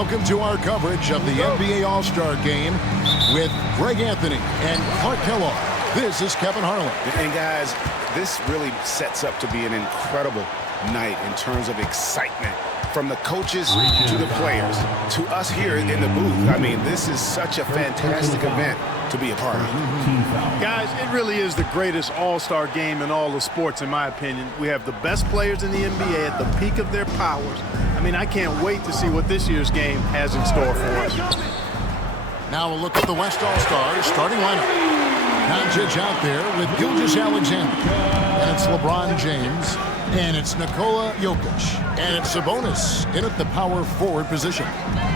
Welcome to our coverage of the NBA All-Star Game with Greg Anthony and Clark Kellogg. This is Kevin Harlan. And guys, this really sets up to be an incredible night in terms of excitement. From the coaches to the players, to us here in the booth. I mean, this is such a fantastic event to be a part of. Guys, it really is the greatest all-star game in all of sports, in my opinion. We have the best players in the NBA at the peak of their powers. I mean, I can't wait to see what this year's game has in store for us. Now we'll look at the West All-Stars starting lineup. Doncic out there with Gilgeous-Alexander. And it's LeBron James. And it's Nikola Jokic. And it's Sabonis in at the power forward position.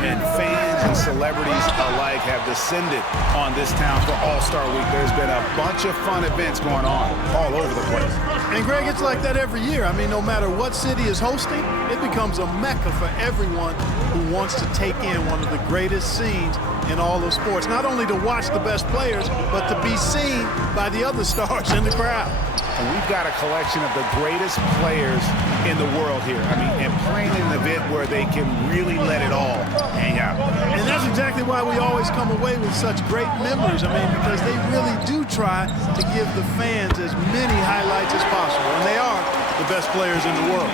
And fans and celebrities alike have descended on this town for All-Star Week. There's been a bunch of fun events going on all over the place. And Greg, it's like that every year. I mean, no matter what city is hosting, it becomes a mecca for everyone who wants to take in one of the greatest scenes in all of sports. Not only to watch the best players, but to be seen by the other stars in the crowd. And we've got a collection of the greatest players in the world here. I mean, and playing in an event where they can really let it all hang out. And that's exactly why we always come away with such great memories. I mean, because they really do try to give the fans as many highlights as possible. And they are the best players in the world.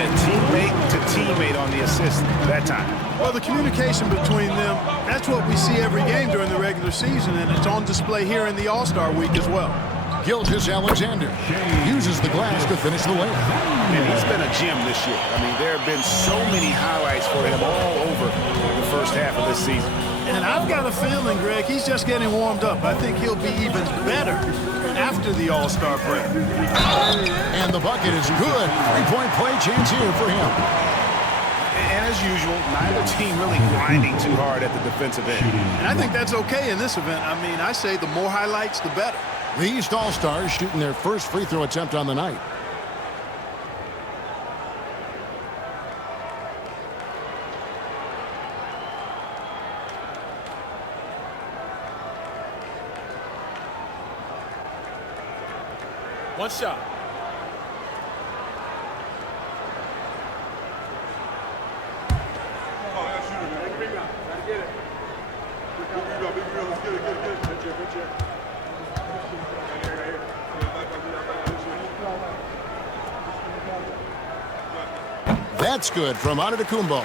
And teammate to teammate on the assist that time. Well, the communication between them, that's what we see every game during the regular season, and it's on display here in the All-Star Week as well. Gilgeous-Alexander uses the glass to finish the layup. And he's been a gem this year. I mean, there have been so many highlights for him all over the first half of this season. And I've got a feeling, Greg, he's just getting warmed up. I think he'll be even better after the All-Star break. And the bucket is good. Three-point play chance here for him. And as usual, neither team really grinding too hard at the defensive end. And I think that's okay in this event. I mean, I say the more highlights, the better. The East All-Stars shooting their first free throw attempt on the night. One shot. That's good from Antetokounmpo.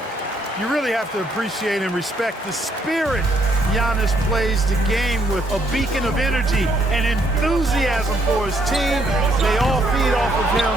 You really have to appreciate and respect the spirit Giannis plays the game with, a beacon of energy and enthusiasm for his team. They all feed off of him,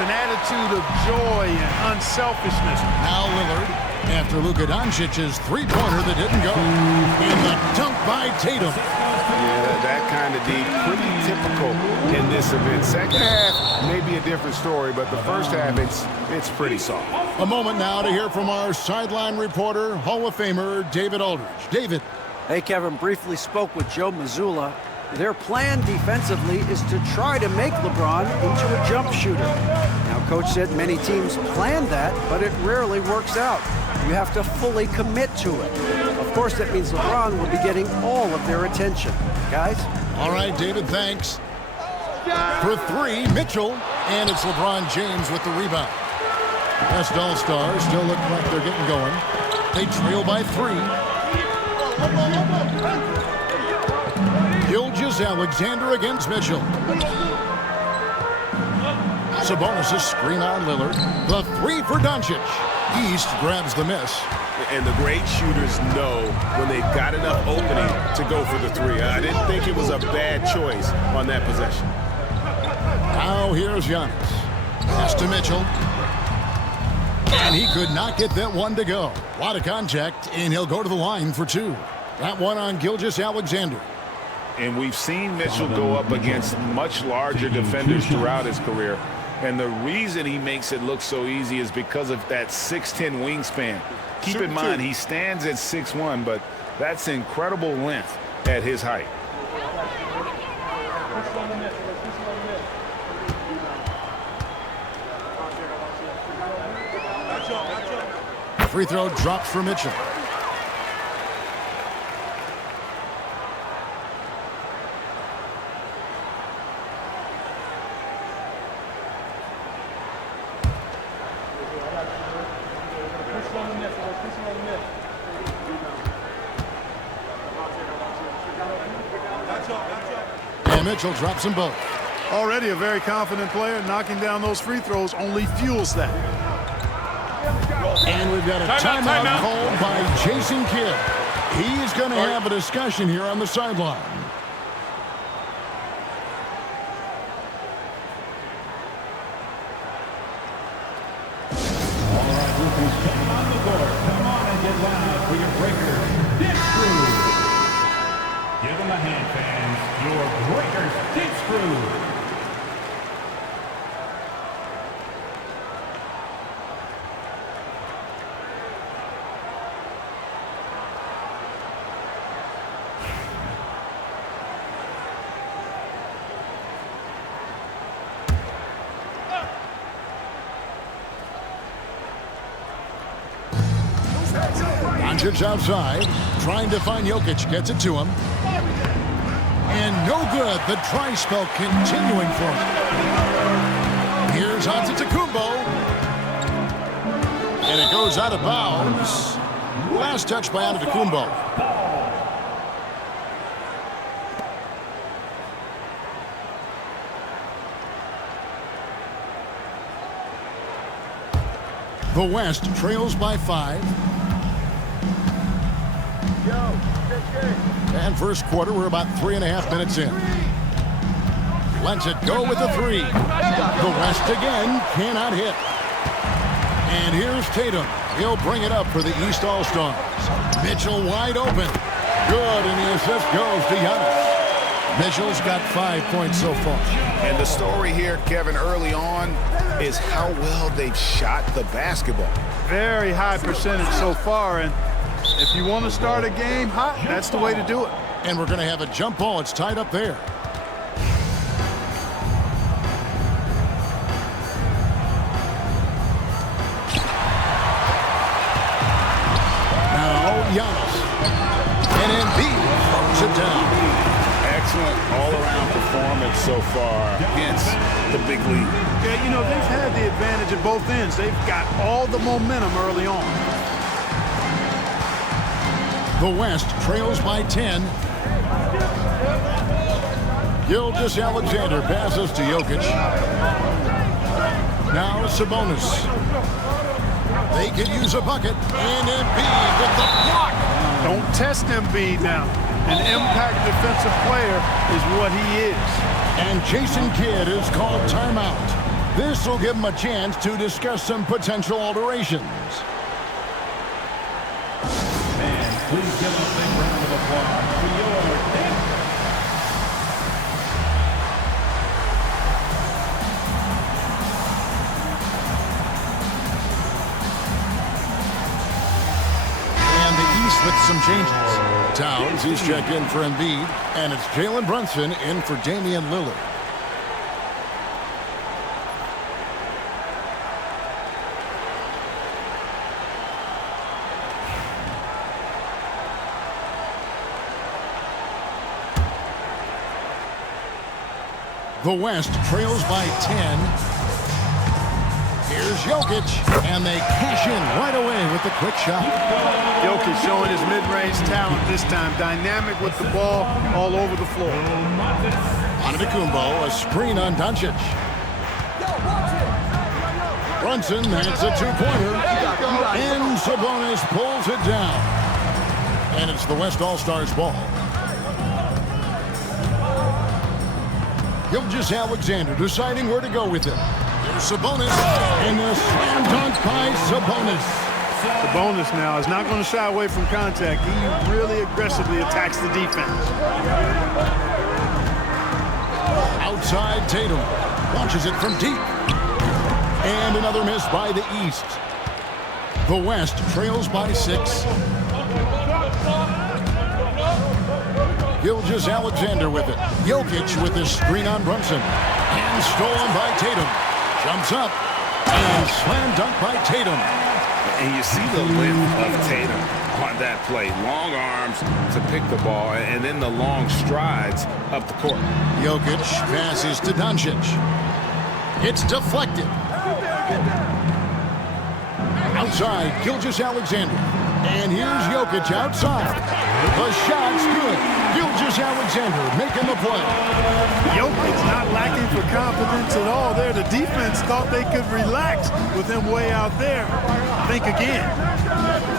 an attitude of joy and unselfishness. Now Lillard, after Luka Doncic's three-pointer that didn't go. And the dunk by Tatum. Yeah, that kind of deep, pretty typical in this event. Second half may be a different story, but the first half, it's pretty soft. A moment now to hear from our sideline reporter, Hall of Famer David Aldridge. David. Hey, Kevin, briefly spoke with Joe Mazzulla. Their plan defensively is to try to make LeBron into a jump shooter. Now, Coach said many teams plan that, but it rarely works out. You have to fully commit to it. Of course, that means LeBron will be getting all of their attention. Guys? All right, David, thanks. For three, Mitchell, and it's LeBron James with the rebound. West All-Stars still look like they're getting going. They trail by three. Gilgeous-Alexander against Mitchell. Sabonis' screen on Lillard. The three for Doncic. East grabs the miss. And the great shooters know when they've got enough opening to go for the three. I didn't think it was a bad choice on that possession. Now here's Giannis. Pass to Mitchell. And he could not get that one to go. A lot of contact, and he'll go to the line for two. That one on Gilgeous-Alexander. And we've seen Mitchell go up against much larger defenders throughout his career. And the reason he makes it look so easy is because of that 6'10" wingspan. Keep in mind, he stands at 6'1", but that's incredible length at his height. Free throw drops for Mitchell. And Mitchell drops them both. Already a very confident player. Knocking down those free throws only fuels that. And we've got a timeout called by Jason Kidd. He's going to have a discussion here on the sideline. All right, Lucas, come on the court. Come on and get loud for your breaker. Dick Screw. Give them a hand, fans. Your breakers, Dick Screw. Doncic outside, trying to find Jokic, gets it to him. And no good, the dry spell continuing for him. Here's Antetokounmpo. And it goes out of bounds. Last touch by Antetokounmpo. The West trails by 5. And first quarter, we're about 3.5 minutes in. Lets it go with the 3. The West again cannot hit. And here's Tatum. He'll bring it up for the East All-Stars. Mitchell wide open. Good, and the assist goes to Giannis. Mitchell's got 5 points so far. And the story here, Kevin, early on is how well they've shot the basketball. Very high percentage so far, and if you want to start a game hot, that's the way to do it. And we're going to have a jump ball. It's tied up there. Now Giannis. And Embiid throws it down. Excellent all-around performance so far against the big league. Yeah, you know, they've had the advantage at both ends. They've got all the momentum early on. The West trails by 10. Gilgeous-Alexander passes to Jokic. Now Sabonis. They could use a bucket. And Embiid with the block. Don't test Embiid now. An impact defensive player is what he is. And Jason Kidd is called timeout. This will give him a chance to discuss some potential alterations. Please give a big round of applause for your team. And the East with some changes. Towns, he's checked in for Embiid. And it's Jalen Brunson in for Damian Lillard. The West trails by 10. Here's Jokic, and they cash in right away with the quick shot. Jokic showing his mid-range talent this time. Dynamic with the ball all over the floor. Antetokounmpo, a screen on Doncic. Brunson, that's a two-pointer. And Sabonis pulls it down. And it's the West All-Stars ball. Gilgeous-Alexander deciding where to go with it. Here's Sabonis, and the slam dunk by Sabonis. Sabonis now is not going to shy away from contact. He really aggressively attacks the defense. Outside Tatum, launches it from deep. And another miss by the East. The West trails by 6. Gilgeous-Alexander with it. Jokic with his screen on Brunson. And stolen by Tatum. Jumps up. And slam dunk by Tatum. And you see the length of Tatum on that play. Long arms to pick the ball, and then the long strides up the court. Jokic passes to Doncic. It's deflected. Outside, Gilgeous-Alexander. And here's Jokic outside. The shot's good. Gilgeous-Alexander making the play. Jokic not lacking for confidence at all there. The defense thought they could relax with him way out there. Think again.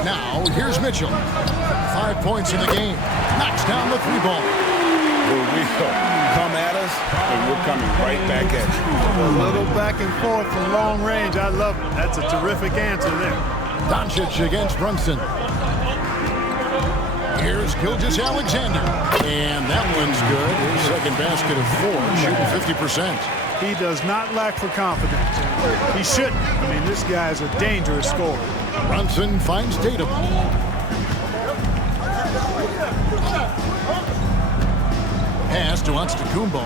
Now, here's Mitchell. 5 points in the game. Knocks down the three ball. Here we go. Come at us, and we're coming right back at you. A little back and forth from long range. I love it. That's a terrific answer there. Doncic against Brunson. Here's Gilgeous-Alexander. And that one's good. His second basket of 4, shooting 50%. He does not lack for confidence. He shouldn't. I mean, this guy is a dangerous scorer. Brunson finds Tatum. Pass to Antetokounmpo.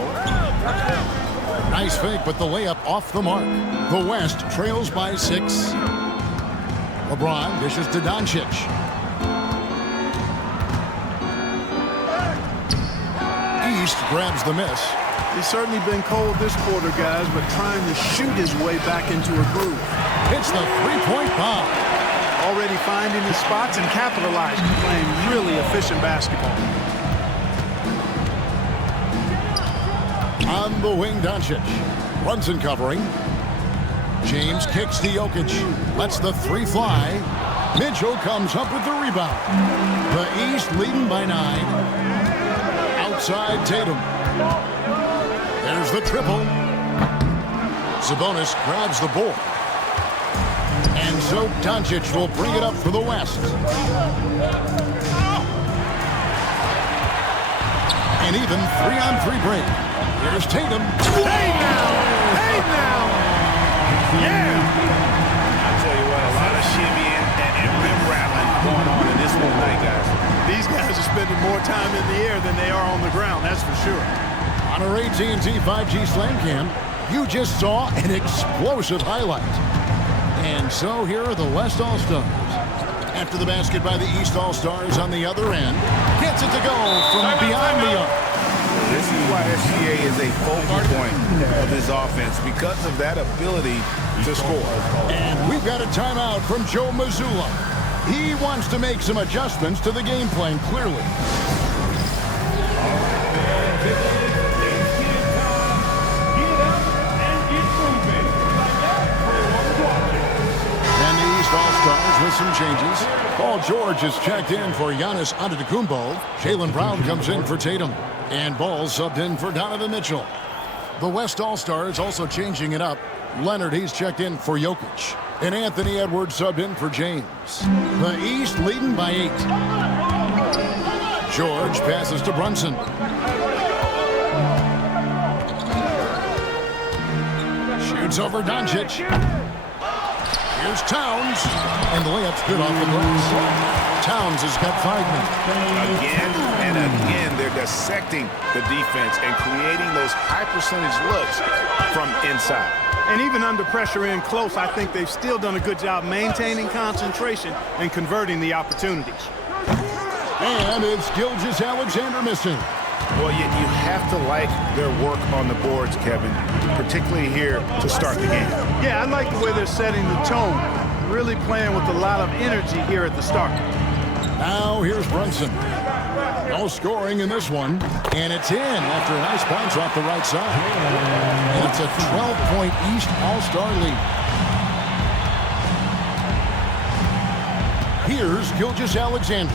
Nice fake, but the layup off the mark. The West trails by 6. LeBron dishes to Doncic. East grabs the miss. He's certainly been cold this quarter, guys, but trying to shoot his way back into a groove. Hits the three-point bomb. Already finding his spots and capitalizing, playing really efficient basketball. On the wing, Doncic. Brunson covering. James kicks to Jokic. Lets the three fly. Mitchell comes up with the rebound. The East leading by 9. Outside Tatum. There's the triple. Sabonis grabs the board. And so Doncic will bring it up for the West. An even 3-on-3 break. Here's Tatum. Hey now! Hey now! Yeah! I'll tell you what, a lot of shimmying and rim rattling going on in this one night, guys. These guys are spending more time in the air than they are on the ground, that's for sure. On our AT&T 5G Slam Cam, you just saw an explosive highlight. And so here are the West All-Stars. After the basket by the East All-Stars on the other end, gets it to go from beyond the arc. This is why SGA is a focal point of this offense, because of that ability to score. And we've got a timeout from Joe Mazzulla. He wants to make some adjustments to the game plan, clearly. And the East All-Stars with some changes. Paul George is checked in for Giannis Antetokounmpo. Jaylen Brown comes in for Tatum. And Ball subbed in for Donovan Mitchell. The West All-Stars also changing it up. Leonard, he's checked in for Jokic. And Anthony Edwards subbed in for James. The East leading by 8. George passes to Brunson. Shoots over Doncic. Here's Towns. And the layup's good off the glass. Towns has got 5 minutes. Again and again, they're dissecting the defense and creating those high-percentage looks from inside. And even under pressure in close, I think they've still done a good job maintaining concentration and converting the opportunities. And it's Gilgeous-Alexander missing. Well, you have to like their work on the boards, Kevin, particularly here to start the game. Yeah, I like the way they're setting the tone. Really playing with a lot of energy here at the start. Now here's Brunson. No scoring in this one. And it's in after a nice bounce off the right side. And it's a 12-point East All-Star lead. Here's Gilgeous-Alexander.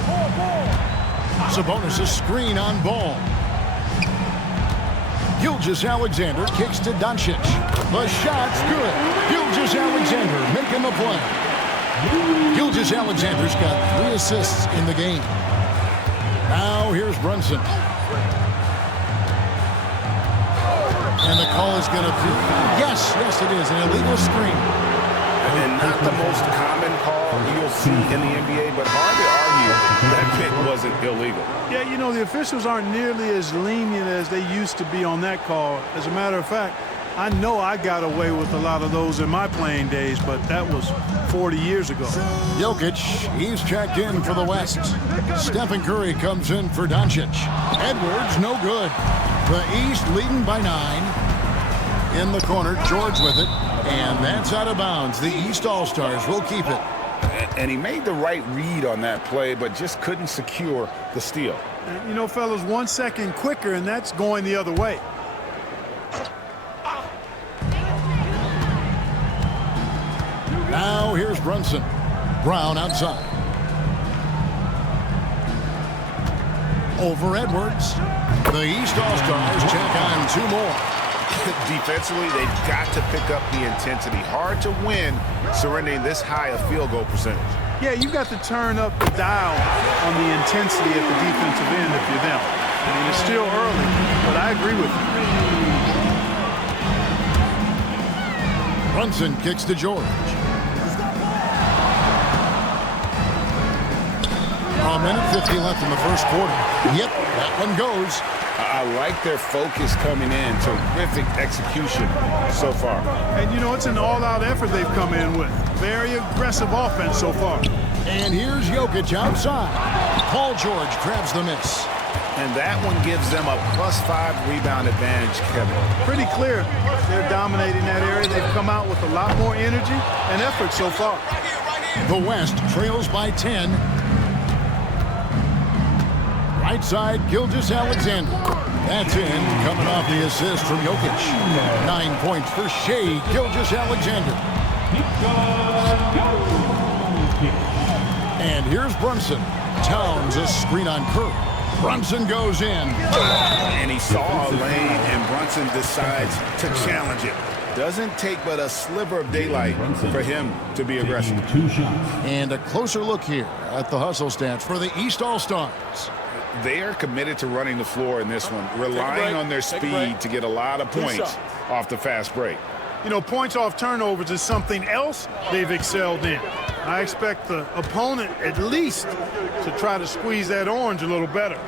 Sabonis' screen on Ball. Gilgeous-Alexander kicks to Doncic. The shot's good. Gilgeous-Alexander making the play. Gilgeous-Alexander's got 3 assists in the game. Now here's Brunson. And the call is going to be, yes, it is, an illegal screen. And not the most common call you'll see in the NBA, but hard to argue that pick wasn't illegal. Yeah, you know, the officials aren't nearly as lenient as they used to be on that call. As a matter of fact, I know I got away with a lot of those in my playing days, but that was 40 years ago. Jokic, he's checked in for the West. Stephen Curry comes in for Doncic. Edwards, no good. The East leading by 9. In the corner, George with it. And that's out of bounds. The East All-Stars will keep it. And he made the right read on that play, but just couldn't secure the steal. And, you know, fellas, 1 second quicker, and that's going the other way. Now here's Brunson. Brown outside. Over Edwards. The East All-Stars check on 2 more. Defensively, they've got to pick up the intensity. Hard to win surrendering this high a field goal percentage. Yeah, you got to turn up the dial on the intensity at the defensive end if you're them. I mean, it's still early, but I agree with you. Brunson kicks to George. A minute 50 left in the first quarter. Yep, that one goes. I like their focus coming in. Terrific execution so far. And, you know, it's an all-out effort they've come in with. Very aggressive offense so far. And here's Jokic outside. Paul George grabs the miss. And that one gives them a +5 rebound advantage, Kevin. Pretty clear they're dominating that area. They've come out with a lot more energy and effort so far. The West trails by 10. Right side, Gilgeous-Alexander. That's in, coming off the assist from Jokic. 9 points for Shai Gilgeous-Alexander. And here's Brunson. Towns a screen on Kerr. Brunson goes in. And he saw a lane, and Brunson decides to challenge it. Doesn't take but a sliver of daylight for him to be aggressive. And a closer look here at the hustle stats for the East All-Stars. They are committed to running the floor in this one, relying on their speed to get a lot of points off the fast break. You know, points off turnovers is something else they've excelled in. I expect the opponent at least to try to squeeze that orange a little better.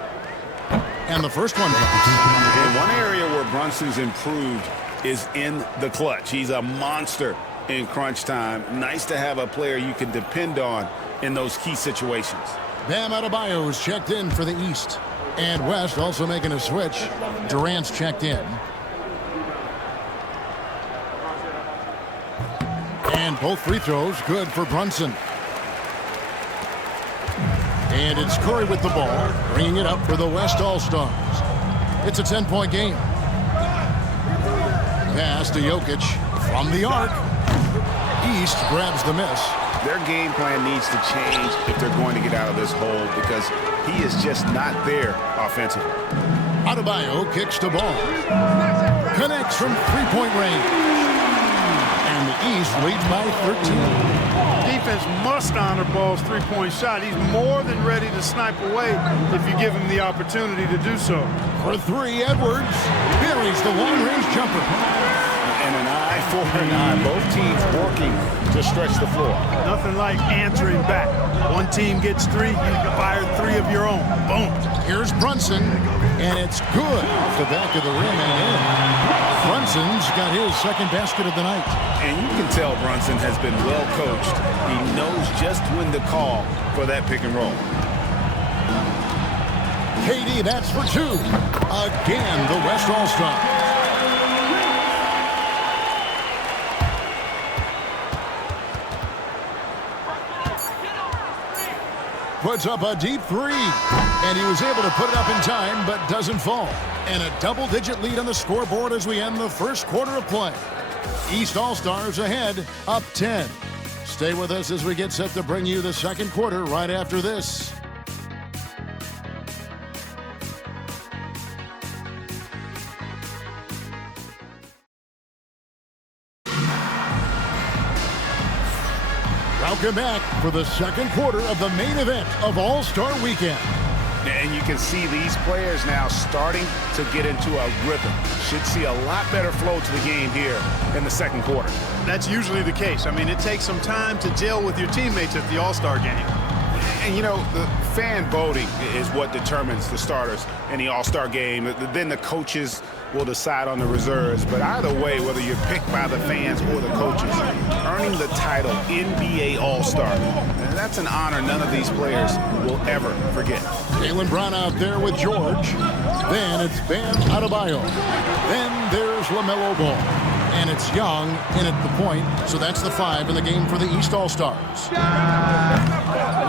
And the first one drops. And one area where Brunson's improved is in the clutch. He's a monster in crunch time. Nice to have a player you can depend on in those key situations. Bam Adebayo's checked in for the East. And West also making a switch. Durant's checked in. And both free throws good for Brunson. And it's Curry with the ball, bringing it up for the West All-Stars. It's a 10-point game. Pass to Jokic from the arc. East grabs the miss. Their game plan needs to change if they're going to get out of this hole because he is just not there offensively. Adebayo kicks the ball. Connects from three-point range. And the East leads by 13. Defense must honor Ball's three-point shot. He's more than ready to snipe away if you give him the opportunity to do so. For 3, Edwards buries the long-range jumper. And an eye for an eye. Both teams working to stretch the floor. Nothing like answering back. One team gets 3, you can fire 3 of your own. Boom. Here's Brunson, and it's good off the back of the rim and in. Brunson's got his second basket of the night. And you can tell Brunson has been well coached. He knows just when to call for that pick and roll. KD, that's for 2. Again, the West All-Stars. Puts up a deep 3, and he was able to put it up in time, but doesn't fall. And a double-digit lead on the scoreboard as we end the first quarter of play. East All-Stars ahead, up 10. Stay with us as we get set to bring you the second quarter right after this. Welcome back for the second quarter of the main event of All-Star Weekend. And you can see these players now starting to get into a rhythm. Should see a lot better flow to the game here in the second quarter. That's usually the case. I mean, it takes some time to gel with your teammates at the All-Star game. And, you know, the fan voting is what determines the starters in the All-Star game. Then the coaches will decide on the reserves. But either way, whether you're picked by the fans or the coaches, earning the title NBA All-Star, and that's an honor none of these players will ever forget. Jaylen Brown out there with George. Then it's Bam Adebayo. Then there's LaMelo Ball. And it's Young in at the point, so that's the 5 in the game for the East All-Stars.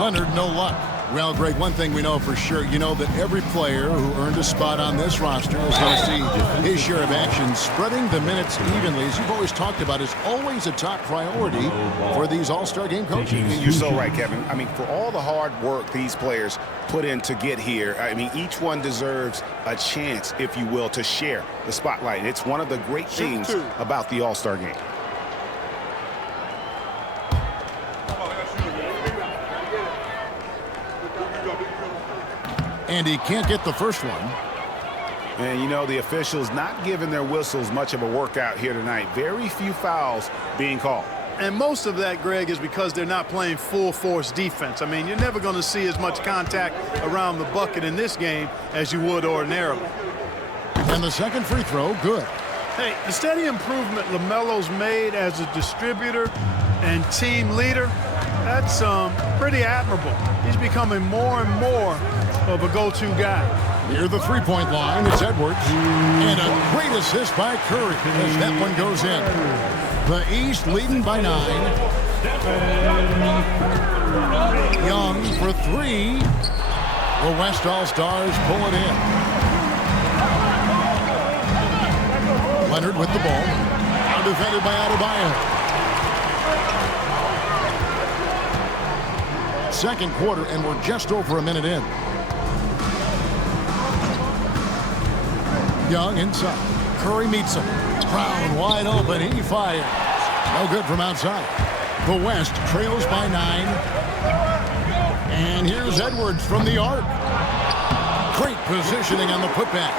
Leonard, no luck. Well, Greg, one thing we know for sure, you know that every player who earned a spot on this roster is going to see his share of action. Spreading the minutes evenly, as you've always talked about, is always a top priority for these All-Star game coaches. You're so right, Kevin. I mean, for all the hard work these players put in to get here, I mean, each one deserves a chance, if you will, to share the spotlight. It's one of the great things about the All-Star game. And he can't get the first one. And, you know, the officials not giving their whistles much of a workout here tonight. Very few fouls being called. And most of that, Greg, is because they're not playing full-force defense. I mean, you're never going to see as much contact around the bucket in this game as you would ordinarily. And the second free throw, good. Hey, the steady improvement LaMelo's made as a distributor and team leader, that's pretty admirable. He's becoming more and more of a go-to guy. Near the three-point line, it's Edwards. And a great assist by Curry as that one goes in. The East leading by 9. Young for 3. The West All-Stars pull it in. Leonard with the ball. Now defended by Adebayo. Second quarter, and we're just over a minute in. Young inside. Curry meets him. Brown wide open. He fires. No good from outside. The West trails by 9. And here's Edwards from the arc. Great positioning on the putback.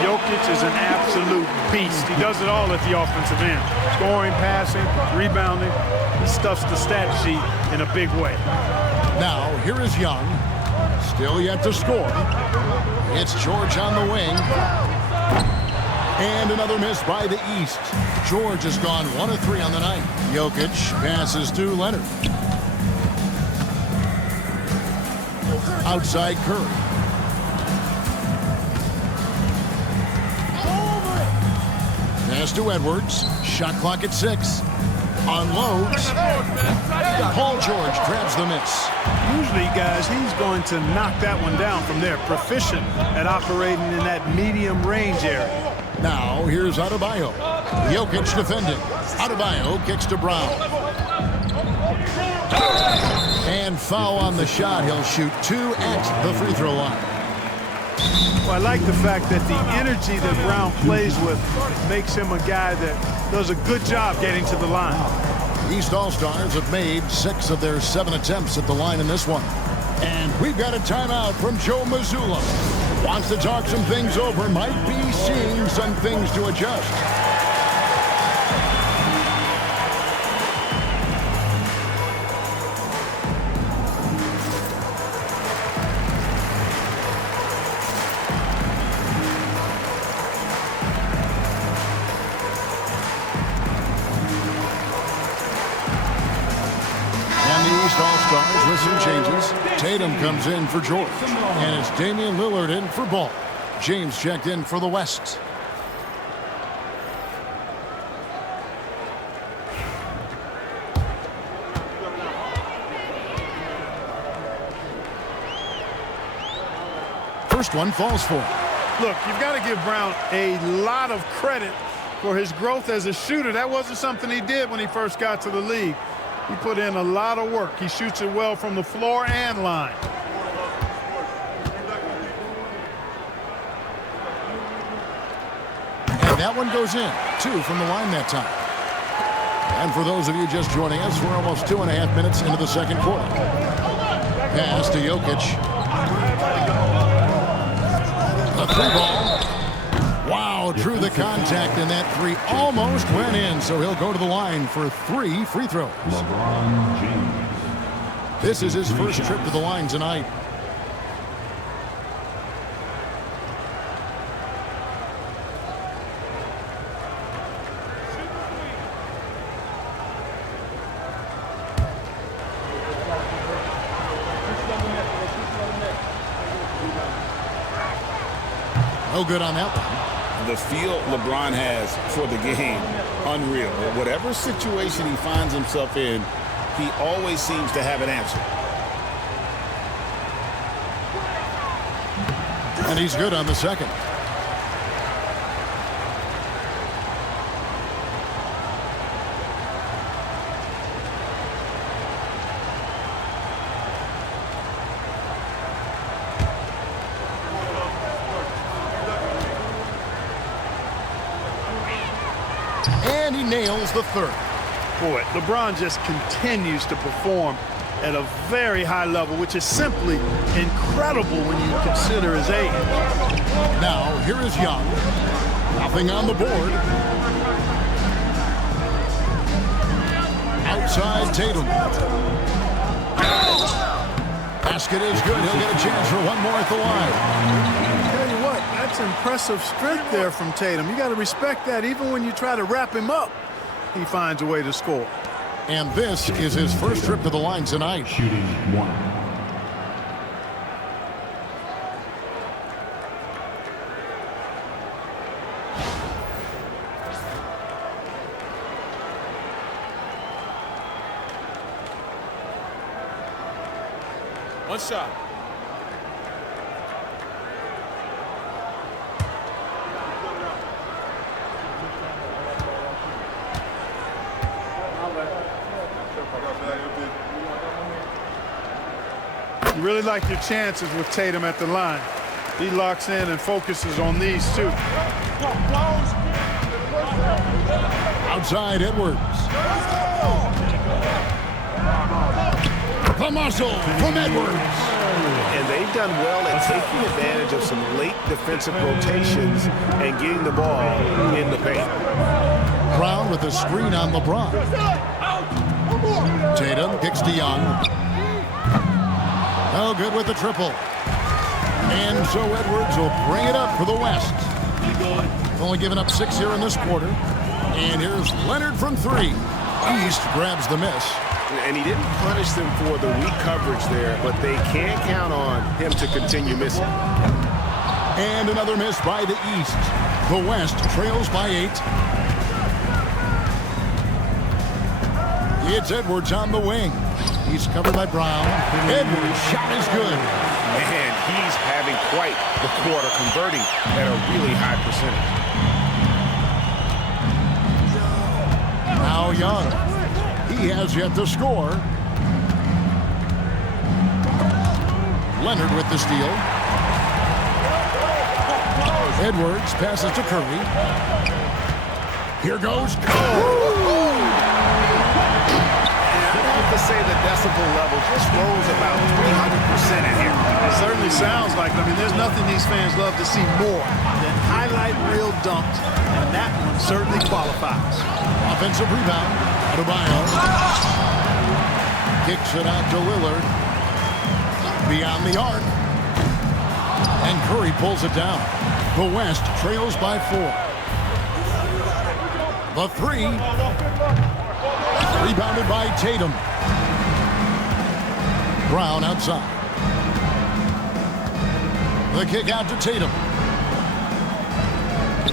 Jokic is an absolute beast. He does it all at the offensive end. Scoring, passing, rebounding. He stuffs the stat sheet in a big way. Now, here is Young. Still yet to score. It's George on the wing. And another miss by the East. George has gone 1 of 3 on the night. Jokic passes to Leonard. Outside Curry. Pass to Edwards. Shot clock at 6. Unloads. Paul George grabs the miss. Usually, guys, he's going to knock that one down from there. Proficient at operating in that medium range area. Now, here's Adebayo. Jokic defending. Adebayo kicks to Brown. And foul on the shot. He'll shoot 2 at the free throw line. Well, I like the fact that the energy that Brown plays with makes him a guy that does a good job getting to the line. East All-Stars have made 6 of their 7 attempts at the line in this one. And we've got a timeout from Joe Mazzulla. Wants to talk some things over, might be seeing some things to adjust. All-Stars with some changes. Tatum comes in for George. And it's Damian Lillard in for Ball. James checked in for the West. First one falls for him. Look, you've got to give Brown a lot of credit for his growth as a shooter. That wasn't something he did when he first got to the league. He put in a lot of work. He shoots it well from the floor and line. And that one goes in. 2 from the line that time. And for those of you just joining us, we're almost 2.5 minutes into the second quarter. Pass to Jokic. A 3-ball. Wow, drew the contact, and that 3 almost went in, so he'll go to the line for 3 free throws. LeBron James. This is his first trip to the line tonight. No good on that one. The feel LeBron has for the game, unreal. Whatever situation he finds himself in, he always seems to have an answer. And he's good on the second. And he nails the third. Boy, LeBron just continues to perform at a very high level, which is simply incredible when you consider his age. Now, here is Young. Nothing on the board. Outside Tatum. Basket is good. He'll get a chance for one more at the line. Tell you what, that's impressive strength there from Tatum. You got to respect that. Even when you try to wrap him up, he finds a way to score. And this is his first trip to the line tonight. Shooting 1. One shot. You really like your chances with Tatum at the line. He locks in and focuses on these two. Outside Edwards. The muscle from Edwards. And they've done well at taking advantage of some late defensive rotations and getting the ball in the paint. Brown with a screen on LeBron. Tatum kicks to Young. No good with the triple. And so Edwards will bring it up for the West. Only giving up 6 here in this quarter. And here's Leonard from 3. East grabs the miss. And he didn't punish them for the weak coverage there, but they can't count on him to continue missing. And another miss by the East. The West trails by 8. It's Edwards on the wing. He's covered by Brown. Edwards' shot is good. And he's having quite the quarter, converting at a really high percentage. Now Young. He has yet to score. Leonard with the steal. Edwards passes to Curry. Here goes Curry. I have to say the decibel level just rose about 300% in here. It certainly sounds like it. I mean, there's nothing these fans love to see more than highlight reel dunks, and that one certainly qualifies. Offensive rebound. Adebayo kicks it out to Lillard. Beyond the arc. And Curry pulls it down. The West trails by 4. The 3. Rebounded by Tatum. Brown outside. The kick out to Tatum.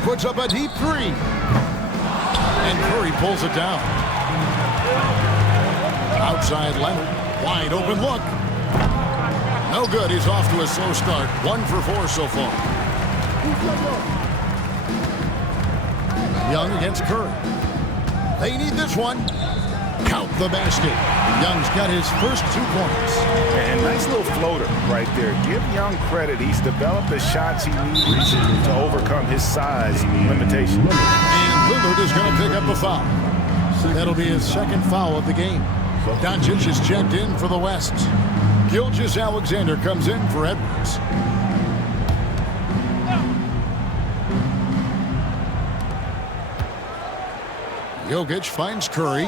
Puts up a deep 3. And Curry pulls it down. Outside Leonard. Wide open look. No good. He's off to a slow start. 1 for 4 so far. Young against Curry. They need this one. Count the basket. Young's got his first 2 points. And nice little floater right there. Give Young credit. He's developed the shots he needs to overcome his size limitation. And Lillard is going to pick up a foul. That'll be his second foul of the game. Doncic is checked in for the West. Gilgeous-Alexander comes in for Edwards. Jokic finds Curry.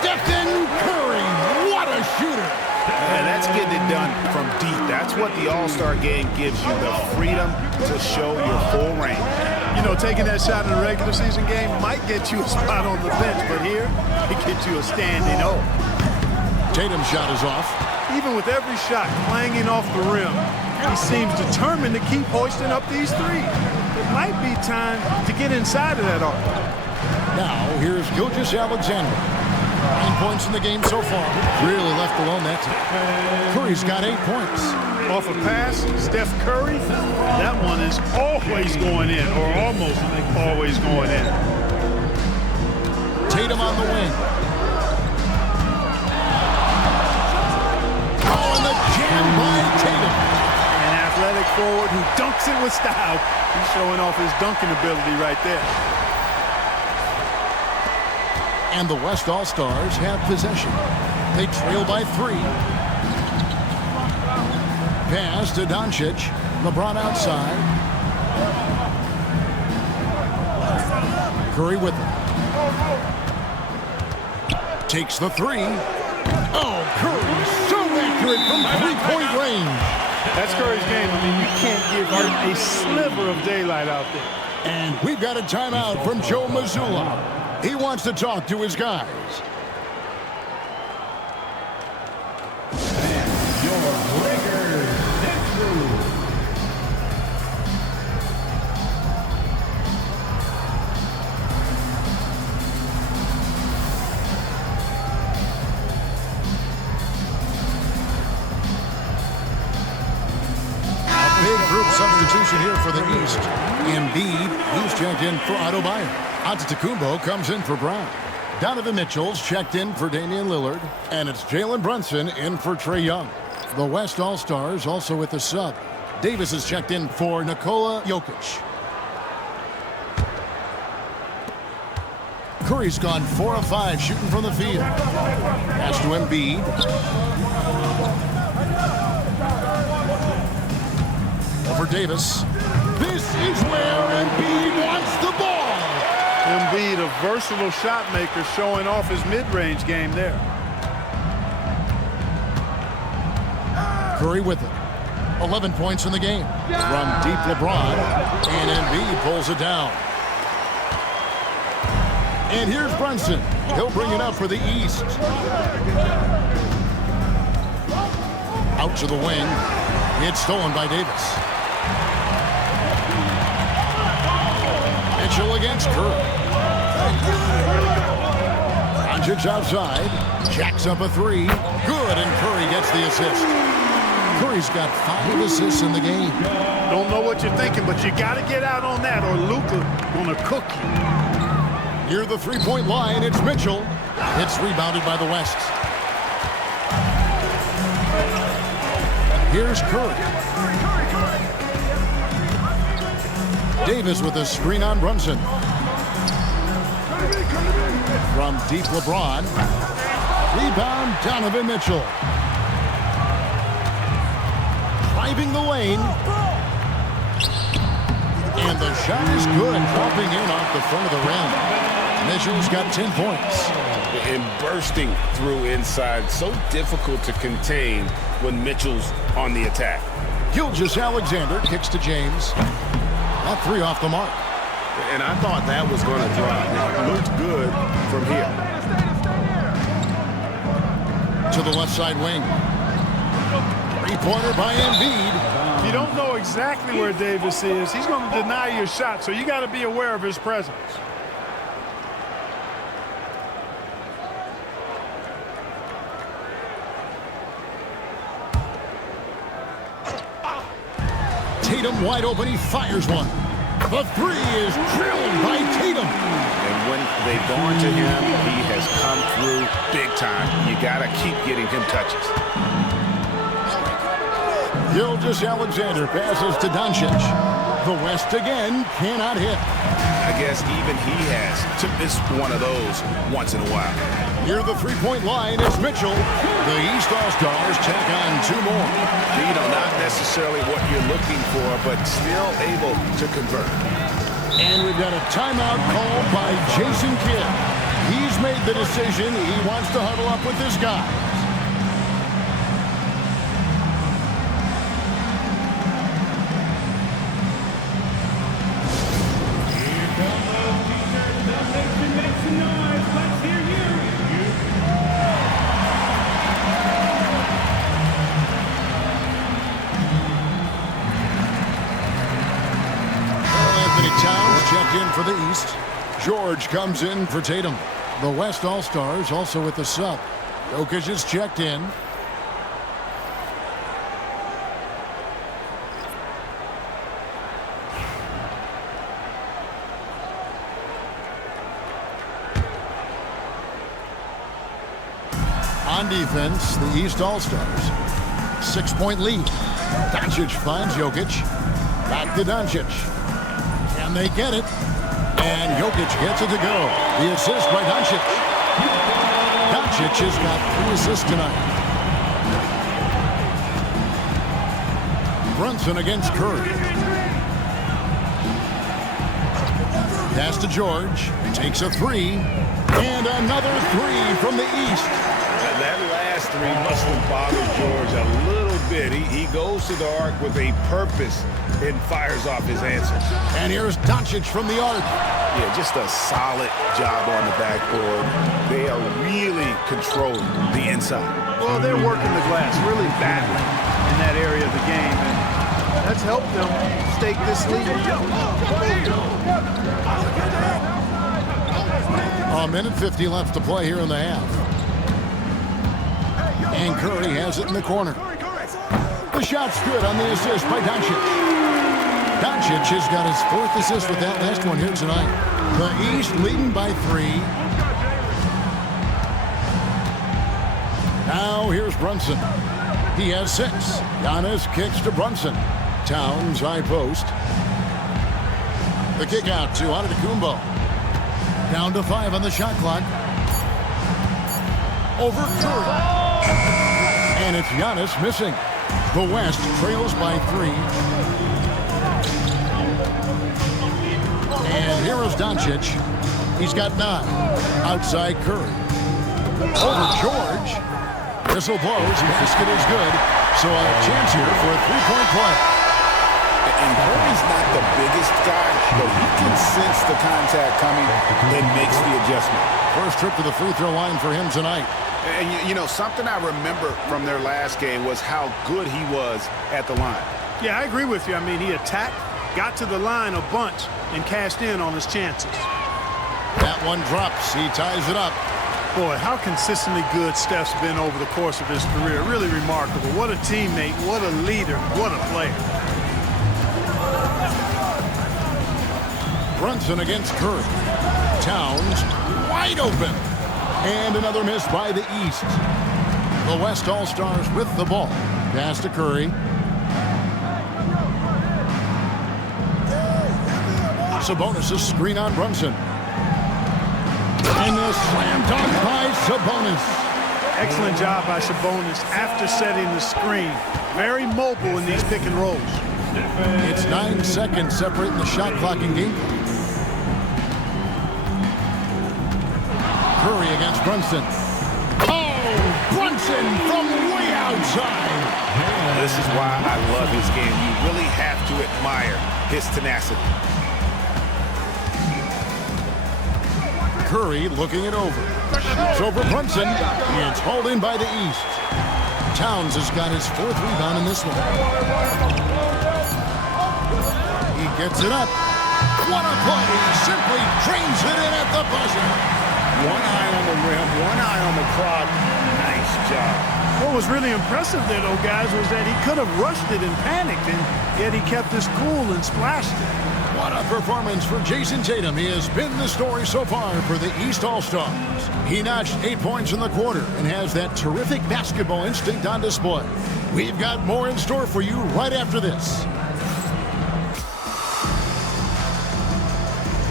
Stephen Curry, what a shooter! And that's getting it done from deep. That's what the All-Star game gives you, the freedom to show your full range. You know, taking that shot in a regular season game might get you a spot on the bench, but here, it gets you a standing O. Tatum's shot is off. Even with every shot clanging off the rim, he seems determined to keep hoisting up these threes. it might be time to get inside of that arc. Now, here's Gilgeous-Alexander. 9 points in the game so far. Really left alone that time. Curry's got 8 points. Off a pass, Steph Curry, that one is always going in, or almost always going in. Tatum on the wing. Oh, and the jam by Tatum. An athletic forward who dunks it with style. He's showing off his dunking ability right there. And the West All-Stars have possession. They trail by 3. Pass to Doncic. LeBron outside. Curry with it. Takes the 3. Oh, Curry so accurate from three-point range. That's Curry's game. I mean, you can't give him a sliver of daylight out there. And we've got a timeout from Joe Mazzulla. He wants to talk to his guys. Your breakers, next move. Big group substitution here for the East. Embiid, he's checked in for Adebayo. Antetokounmpo comes in for Brown. Donovan Mitchell's checked in for Damian Lillard. And it's Jalen Brunson in for Trae Young. The West All-Stars also with the sub. Davis is checked in for Nikola Jokic. Curry's gone 4 of 5 shooting from the field. Pass to Embiid. Over Davis. This is where Embiid wants the ball. Embiid, a versatile shot maker, showing off his mid-range game there. Curry with it. 11 points in the game. From deep LeBron. And Embiid pulls it down. And here's Brunson. He'll bring it up for the East. Out to the wing. It's stolen by Davis. Mitchell against Curry. Doncic outside. Jacks up a 3. Good, and Curry gets the assist. Curry's got 5 assists in the game. Don't know what you're thinking, but you got to get out on that, or Luka gonna cook you. Near the three-point line, it's Mitchell. It's rebounded by the West. Here's Curry. Davis with a screen on Brunson. From deep LeBron. Rebound, Donovan Mitchell. Driving the lane. And the shot is good, dropping in off the front of the rim. Mitchell's got 10 points. And bursting through inside. So difficult to contain when Mitchell's on the attack. Gilgeous-Alexander kicks to James. That 3 off the mark. And I thought that was going to drop. It looked good from here. To the left side wing. 3-pointer by Embiid. If you don't know exactly where Davis is, he's going to deny your shot, so you got to be aware of his presence. Tatum wide open, he fires one. The 3 is drilled by Tatum. And when they've gone to him, he has come through big time. You got to keep getting him touches. Gilgeous-Alexander passes to Doncic. The West again cannot hit. I guess even he has to miss one of those once in a while. Near the three-point line, it's Mitchell. The East All-Stars tack on 2 more. You know, not necessarily what you're looking for, but still able to convert. And we've got a timeout called by Jason Kidd. He's made the decision. He wants to huddle up with his guys. the East. George comes in for Tatum. The West All-Stars also with the sub. Jokic is checked in. On defense, the East All-Stars. 6-point lead. Doncic finds Jokic. Back to Doncic. Can they get it? And Jokic gets it to go. The assist by Doncic. Doncic has got 3 assists tonight. Brunson against Curry. Pass to George. Takes a 3. And another 3 from the East. That last 3 must have bothered George a little bit. He goes to the arc with a purpose and fires off his answer. And here's Doncic from the arc. Yeah, just a solid job on the backboard. They are really controlling the inside. Well, they're working the glass, really battling in that area of the game, and that's helped them stake this lead. A minute 50 left to play here in the half. And Curry has it in the corner. The shot's good on the assist by Doncic. Doncic has got his 4th assist with that last one here tonight. The East leading by 3. Now here's Brunson. He has 6. Giannis kicks to Brunson. Towns high post. The kick out to Antetokounmpo. Down to 5 on the shot clock. Over Curry. And it's Giannis missing. The West trails by 3. And here is Doncic. He's got 9. Outside Curry. Over George. Whistle blows. Basket is good. So a chance here for a 3-point play. And Curry's not the biggest guy, but he can sense the contact coming and makes the adjustment. First trip to the free throw line for him tonight. And, you know, something I remember from their last game was how good he was at the line. Yeah, I agree with you. I mean, he attacked, got to the line a bunch, and cashed in on his chances. That one drops. He ties it up. Boy, how consistently good Steph's been over the course of his career. Really remarkable. What a teammate, what a leader, what a player. Brunson against Curry. Towns wide open. And another miss by the East. The West All-Stars with the ball. Pass to Curry. Sabonis' screen on Brunson. And the slam dunk by Sabonis. Excellent job by Sabonis after setting the screen. Very mobile in these pick and rolls. It's 9 seconds separating the shot clock and game clock. Curry against Brunson. Oh, Brunson from way outside. This is why I love his game. You really have to admire his tenacity. Curry looking it over. It's over Brunson. It's hauled in by the East. Towns has got his 4th rebound in this one. He gets it up. What a play. He simply drains it in at the buzzer. One eye on the rim, one eye on the clock. Nice job. What was really impressive there, though, guys, was that he could have rushed it and panicked, and yet he kept his cool and splashed it. What a performance for Jason Tatum. He has been the story so far for the East All-Stars. He notched 8 points in the quarter and has that terrific basketball instinct on display. We've got more in store for you right after this.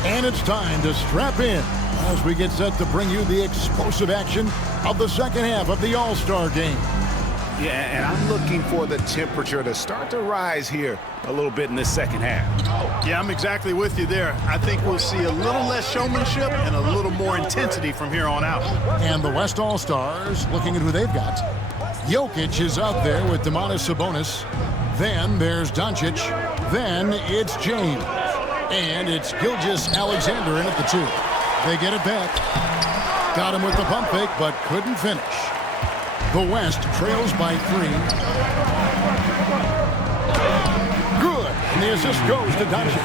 And it's time to strap in as we get set to bring you the explosive action of the second half of the All-Star game. Yeah, and I'm looking for the temperature to start to rise here a little bit in this second half. Yeah, I'm exactly with you there. I think we'll see a little less showmanship and a little more intensity from here on out. And the West All-Stars, looking at who they've got. Jokic is out there with Domantas Sabonis. Then there's Doncic. Then it's James. And it's Gilgeous-Alexander in at the 2. They get it back. Got him with the pump fake, but couldn't finish. The West trails by 3. Good. And the assist goes to Doncic.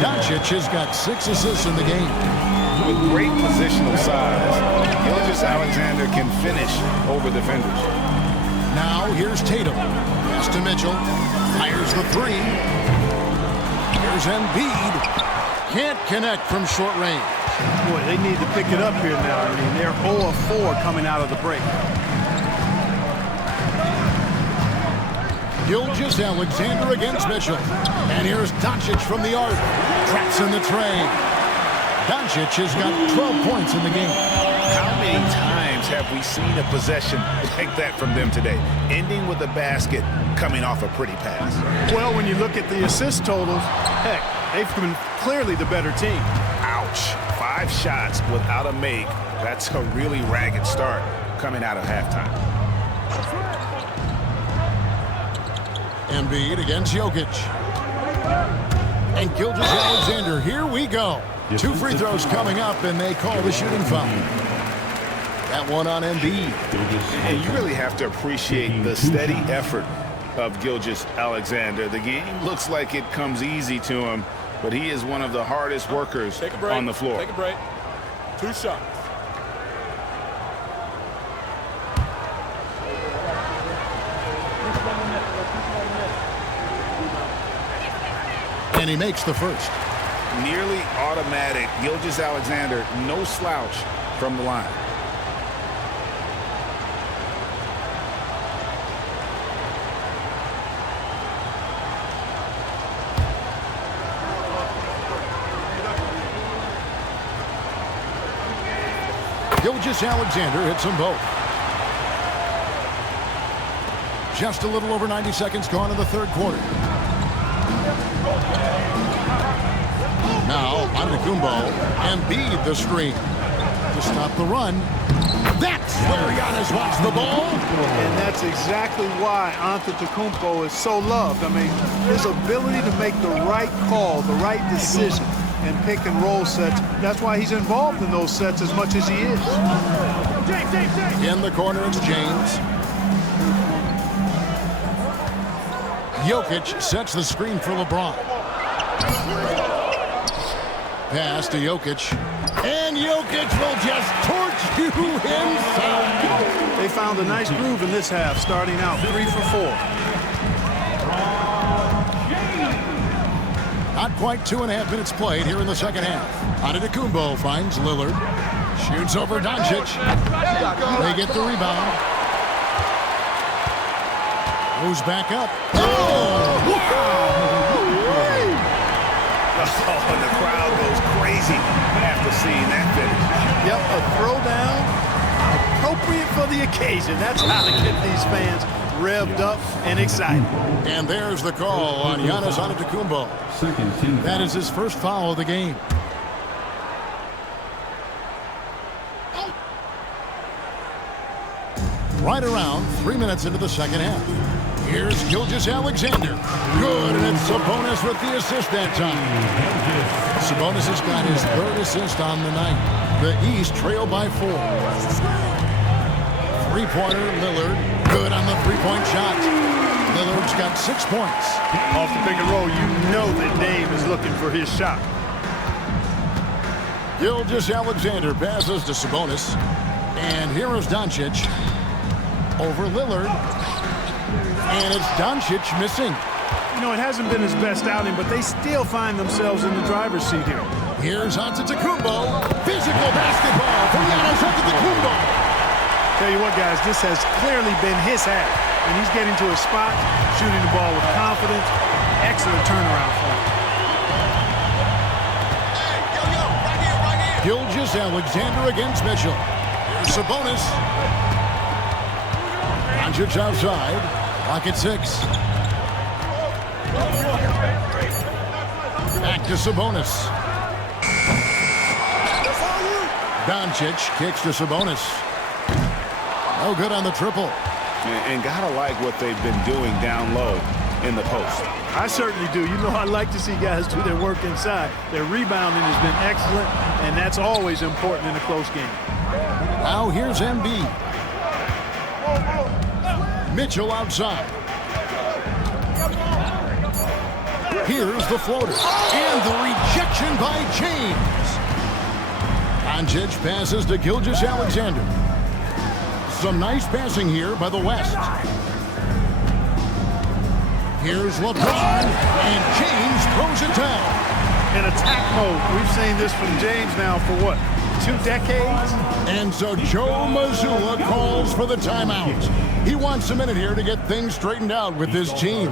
Doncic has got 6 assists in the game. With great positional size, Gilgeous-Alexander can finish over defenders. Now here's Tatum. Pass to Mitchell. Fires the 3. Here's Embiid. Can't connect from short range. Boy, they need to pick it up here now. I mean, they're 0 of 4 coming out of the break. Gilgeous-Alexander against Mitchell. And here's Doncic from the arc. Traps in the tray. Doncic has got 12 points in the game. How many times have we seen a possession like that from them today? Ending with a basket, coming off a pretty pass. Well, when you look at the assist totals, heck, they've been clearly the better team. Ouch. 5 shots without a make. That's a really ragged start coming out of halftime. Embiid against Jokic. And Gilgeous-Alexander, here we go. 2 free throws coming up, and they call the shooting foul. That one on Embiid. And you really have to appreciate the steady effort of Gilgeous-Alexander. The game looks like it comes easy to him, but he is one of the hardest workers on the floor. Take a break. 2 shots. And he makes the first. Nearly automatic. Gilgeous-Alexander, no slouch from the line. Gilgeous-Alexander hits them both. Just a little over 90 seconds gone in the third quarter. Now, Antetokounmpo, Embiid the screen to stop the run. That's where Giannis wants the ball. And that's exactly why Antetokounmpo is so loved. I mean, his ability to make the right call, the right decision, and pick and roll sets. That's why he's involved in those sets as much as he is. In the corner, it's James. Jokic sets the screen for LeBron. Pass to Jokic. And Jokic will just torch you himself. They found a nice groove in this half, starting out 3 for 4. Not quite 2.5 minutes played here in the second half. Antetokounmpo finds Lillard. Shoots over Doncic. They get the rebound. Moves back up. Oh! Wow! Oh, and the crowd goes crazy after seeing that finish. Yep, a throwdown appropriate for the occasion. That's how to get these fans revved up and excited. And there's the call on Giannis Antetokounmpo. That is his first foul of the game. Right around 3 minutes into the second half. Here's Gilgeous-Alexander. Good, and it's Sabonis with the assist that time. Sabonis has got his 3rd assist on the night. The East trail by 4. Three-pointer, Lillard. Good on the three-point shot. Lillard's got 6 points. Off the pick and roll, you know that Dame is looking for his shot. Gilgeous-Alexander passes to Sabonis. And here is Doncic over Lillard. And it's Doncic missing. You know, it hasn't been his best outing, but they still find themselves in the driver's seat here. Here's Antetokounmpo. Physical basketball for Giannis Antetokounmpo. Tell you what, guys, this has clearly been his half. And he's getting to a spot, shooting the ball with confidence. Excellent turnaround for him. Gilgeous-Alexander against Mitchell. Here's Sabonis. Doncic outside. Clock at 6. Back to Sabonis. Doncic kicks to Sabonis. No good on the triple. And gotta like what they've been doing down low in the post. I certainly do. You know, I like to see guys do their work inside. Their rebounding has been excellent, and that's always important in a close game. Now here's Embiid. Mitchell outside. Here's the floater. And the rejection by James. Doncic passes to Gilgeous-Alexander. Some nice passing here by the West. Here's LeBron, and James throws it down. In attack mode. We've seen this from James now for what, 2 decades? And so Joe Mazzulla calls for the timeout. He wants a minute here to get things straightened out with his team.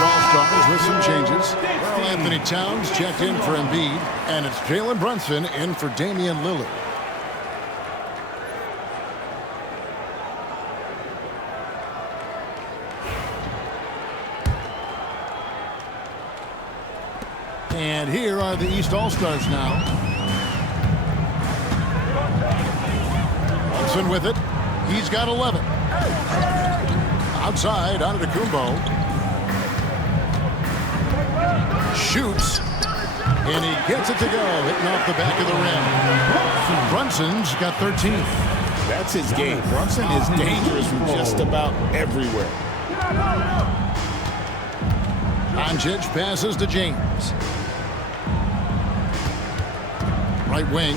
All-Stars with some changes. Well, Anthony Towns checked in for Embiid, and it's Jalen Brunson in for Damian Lillard. And here are the East All-Stars now. Brunson with it. He's got 11. Outside, Antetokounmpo. Shoots, and he gets it to go, hitting off the back of the rim. Brunson's got 13. That's his game. Brunson is dangerous from just about everywhere. Doncic passes to James. Right wing.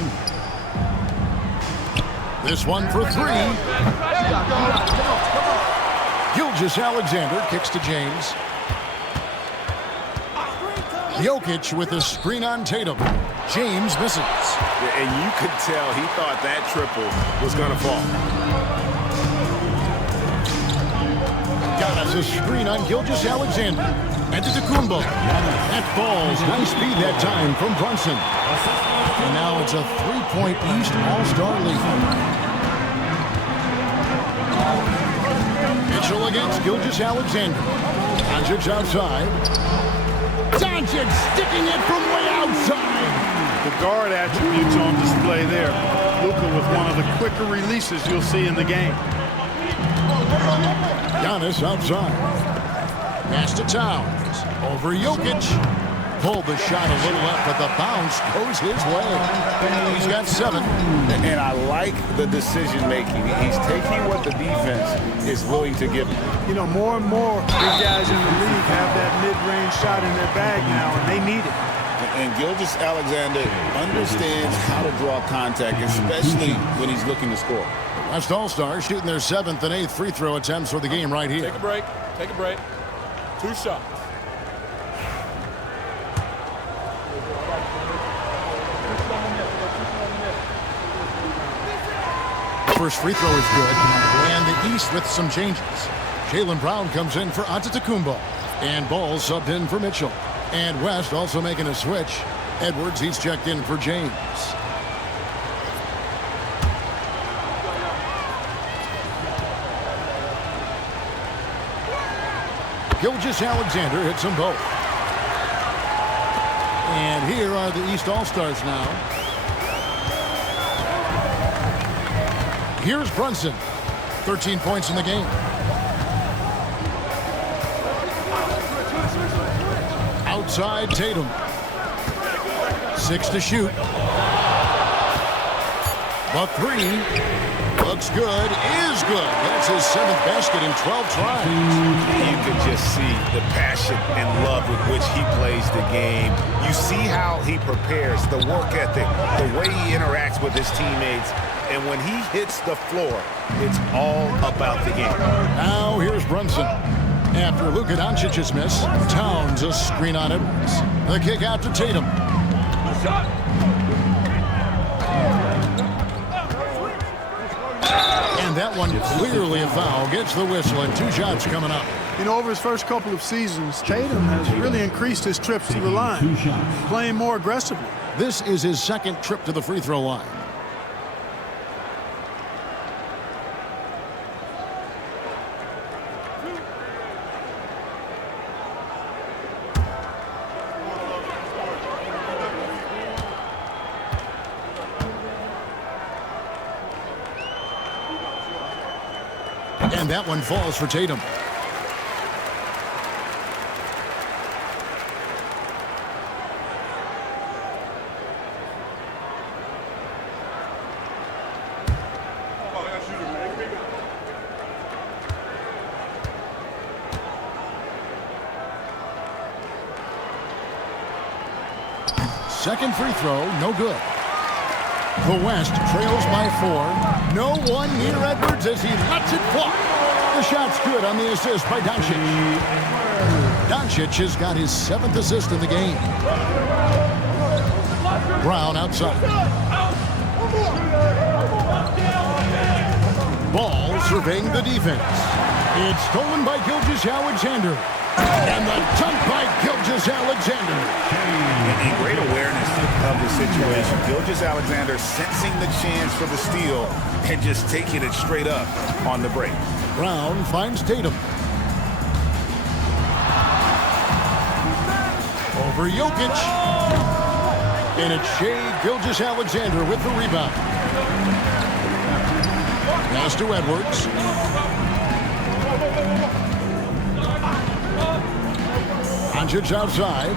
This one for 3. Gilgeous-Alexander kicks to James. Jokic with a screen on Tatum. James misses. Yeah, and you could tell he thought that triple was going to fall. Got us a screen on Gilgeous-Alexander. Antetokounmpo. That falls. Nice speed that time from Brunson. And now it's a 3-point East All-Star lead. Mitchell against Gilgeous-Alexander. Doncic outside. Doncic sticking it from way outside. The guard attributes on display there. Luka with one of the quicker releases you'll see in the game. Giannis outside. Pass to Towns. Over Jokic. Pulled the shot a little up, but the bounce goes his way. He's got 7. And I like the decision making. He's taking what the defense is willing to give him. You know, more and more big guys in the league have that mid-range shot in their bag now, and they need it. And Gilgeous-Alexander understands how to draw contact, especially when he's looking to score. West All-Stars shooting their 7th and 8th free throw attempts for the game right here. Take a break. Take a break. 2 shots. First free throw is good. And the East with some changes. Jaylen Brown comes in for Antetokounmpo. And Ball subbed in for Mitchell. And West also making a switch. Edwards, he's checked in for James. Gilgeous-Alexander hits them both. And here are the East All-Stars now. Here's Brunson. 13 points in the game. Outside Tatum. 6 to shoot. The 3 looks good, is good. That's his 7th basket in 12 tries. You can just see the passion and love with which he plays the game. You see how he prepares, the work ethic, the way he interacts with his teammates. And when he hits the floor, it's all about the game. Now here's Brunson. After Luka Doncic's miss, Towns a screen on Edwards. The kick out to Tatum. And that one clearly a foul. Gets the whistle and 2 shots coming up. You know, over his first couple of seasons, Tatum has really increased his trips to the line, playing more aggressively. This is his 2nd trip to the free throw line. And that one falls for Tatum. second free throw, no good. The West trails by 4. No one near Edwards as he lets it fly. The shot's good on the assist by Doncic. Doncic has got his 7th assist in the game. Brown outside. Ball surveying the defense. It's stolen by Gilgeous-Alexander. And the dunk by Gilgeous-Alexander. And great awareness of the situation. Gilgeous-Alexander sensing the chance for the steal and just taking it straight up on the break. Brown finds Tatum. Over Jokic. And it's Shai Gilgeous-Alexander with the rebound. Pass to Edwards. Doncic outside.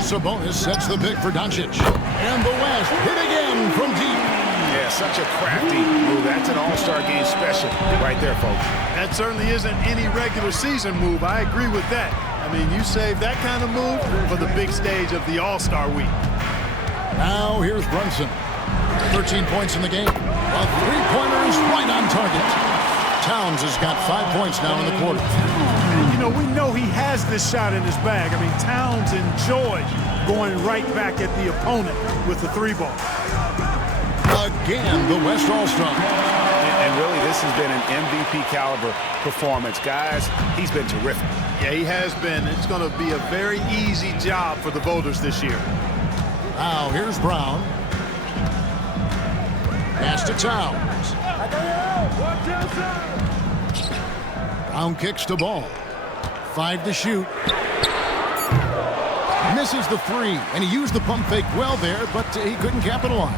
Sabonis sets the pick for Doncic. And the West hit again from deep. Yeah, such a crafty move. That's an all-star game special right there, folks. That certainly isn't any regular season move. I agree with that. I mean, you save that kind of move for the big stage of the All-Star week. Now here's Brunson. 13 points in the game. A three-pointer is right on target. Towns has got 5 points now in the quarter. And, you know, we know he has this shot in his bag. I mean, Towns enjoys going right back at the opponent with the 3-ball. Again, the West All-Star. And really, this has been an MVP caliber performance. Guys, he's been terrific. Yeah, he has been. It's going to be a very easy job for the voters this year. Now here's Brown. Pass to Towns. Brown kicks the ball. 5 to shoot. Misses the 3, and he used the pump fake well there, but he couldn't capitalize.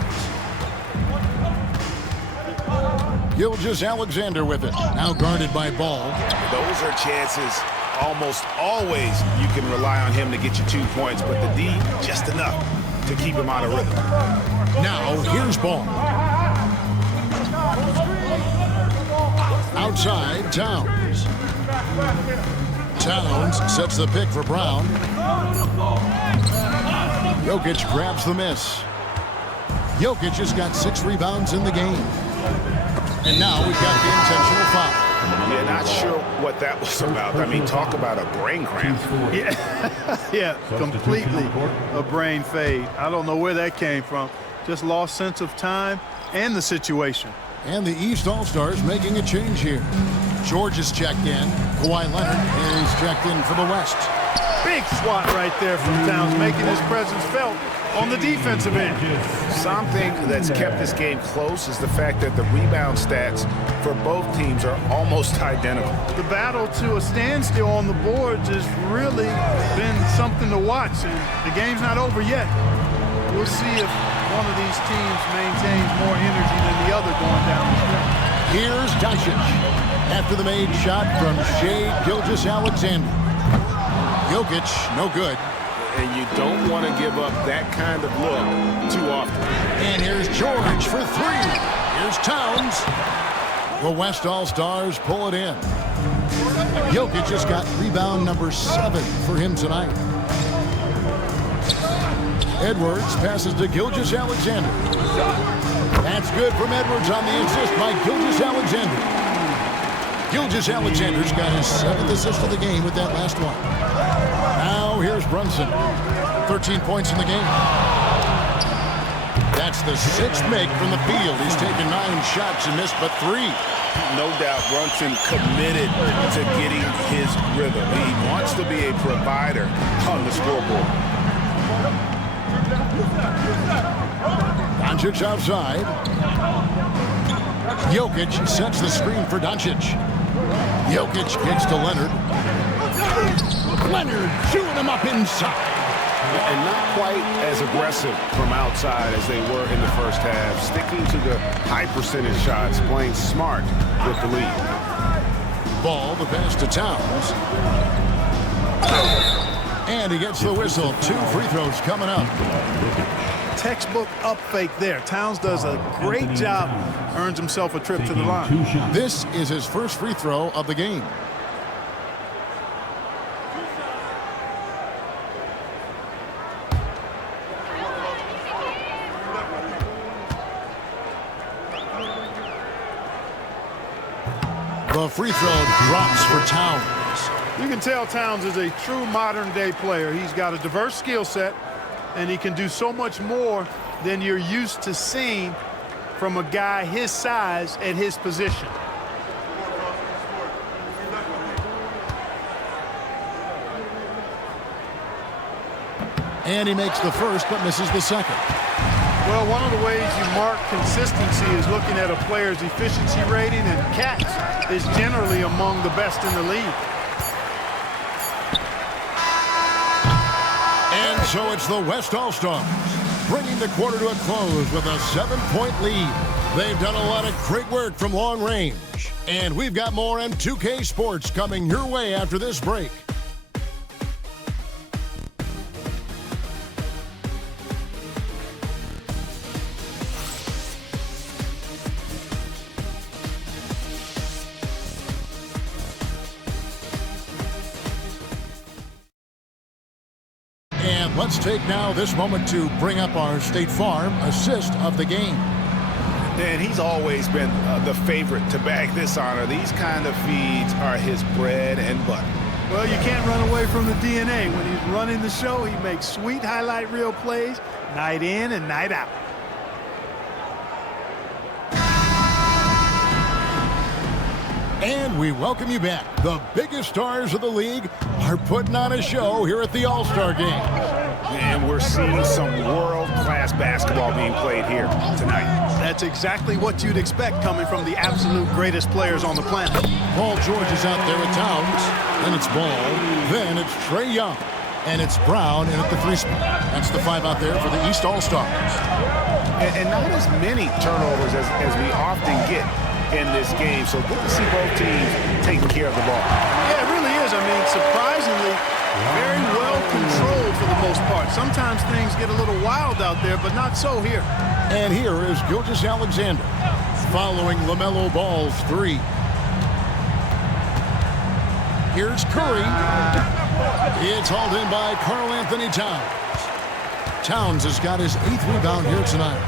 Gilgeous-Alexander with it. Now guarded by Ball. Those are chances almost always you can rely on him to get you 2 points, but the D, just enough to keep him out of rhythm. Now here's Ball. Outside, Towns. Towns sets the pick for Brown. Jokic grabs the miss. Jokic has got 6 rebounds in the game. And now we've got the intentional foul. Yeah, not sure what that was about. I mean, talk about a brain cramp. Yeah, completely a brain fade. I don't know where that came from. Just lost sense of time and the situation. And the East All-Stars making a change here. George is checked in. Kawhi Leonard is checked in for the West. Big swat right there from Towns, making his presence felt on the defensive end. Something that's kept this game close is the fact that the rebound stats for both teams are almost identical. The battle to a standstill on the boards has really been something to watch, and the game's not over yet. We'll see if one of these teams maintains more energy than the other going down the stretch. Here's Doncic after the made shot from Shai Gilgeous-Alexander. Jokic, no good. And you don't want to give up that kind of look too often. And here's George for 3. Here's Towns. The West All-Stars pull it in. Jokic just got rebound number 7 for him tonight. Edwards passes to Gilgeous-Alexander. That's good from Edwards on the assist by Gilgeous-Alexander. Gilgeous-Alexander's got his 7th assist of the game with that last one. Now here's Brunson. 13 points in the game. That's the 6th make from the field. He's taken 9 shots and missed but 3. No doubt Brunson committed to getting his rhythm. He wants to be a provider on the scoreboard. Doncic outside. Jokic sets the screen for Doncic. Jokic kicks to Leonard. Leonard chewing him up inside. And not quite as aggressive from outside as they were in the first half. Sticking to the high percentage shots, playing smart with the lead. Ball, the pass to Towns. And he gets the whistle. 2 free throws coming up. Textbook up fake there. Towns does a great job, earns himself a trip to the line. This is his first free throw of the game. the free throw drops for Towns. You can tell Towns is a true modern-day player. He's got a diverse skill set, and he can do so much more than you're used to seeing from a guy his size at his position. And he makes the first but misses the second. Well, one of the ways you mark consistency is looking at a player's efficiency rating, and Catch is generally among the best in the league. And so it's the West All-Stars, bringing the quarter to a close with a 7-point lead. They've done a lot of great work from long range. And we've got more M2K Sports coming your way after this break. And let's take now this moment to bring up our State Farm assist of the game. And he's always been the favorite to bag this honor. These kind of feeds are his bread and butter. Well, you can't run away from the DNA. When he's running the show, he makes sweet highlight reel plays night in and night out. And we welcome you back. The biggest stars of the league are putting on a show here at the All-Star Game. And we're seeing some world-class basketball being played here tonight. That's exactly what you'd expect coming from the absolute greatest players on the planet. Paul George is out there with Towns. Then it's Ball. Then it's Trae Young. And it's Brown in at the 3 spot. That's the 5 out there for the East All-Stars. And not as many turnovers as we often get in this game. So good to see both teams taking care of the ball. Yeah, it really is. I mean, surprisingly, very well controlled for the most part. Sometimes things get a little wild out there, but not so here. And here is Gilgeous-Alexander following LaMelo Ball's 3. Here's Curry. It's hauled in by Karl Anthony Towns. Towns has got his 8th rebound here tonight.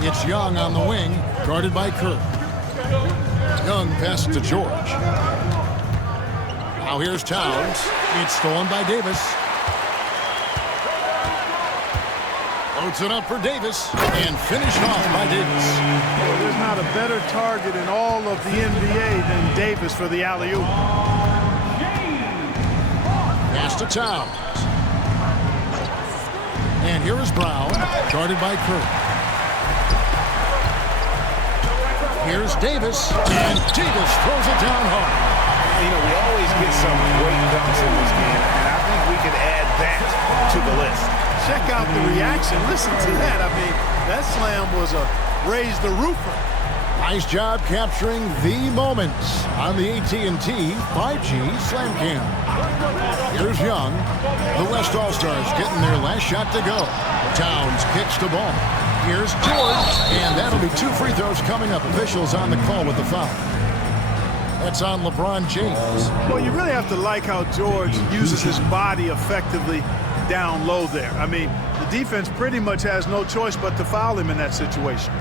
It's Young on the wing, guarded by Curry. Young passes to George. Now here's Towns. It's stolen by Davis. Loads it up for Davis and finished off by Davis. Well, there's not a better target in all of the NBA than Davis for the alley-oop. Pass to Towns. And here is Brown, guarded by Curry. Here's Davis, and Davis throws it down hard. You know, we always get some great dunks in this game, and I think we could add that to the list. Check out the reaction. Listen to that. I mean, that slam was a raise the roofer. Nice job capturing the moments on the AT&T 5G Slam Cam. Here's Young. The West All-Stars getting their last shot to go. Towns kicks the ball. Here's George, and that'll be 2 free throws coming up. Officials on the call with the foul. That's on LeBron James. Well, you really have to like how George uses his body effectively down low there. I mean, the defense pretty much has no choice but to foul him in that situation.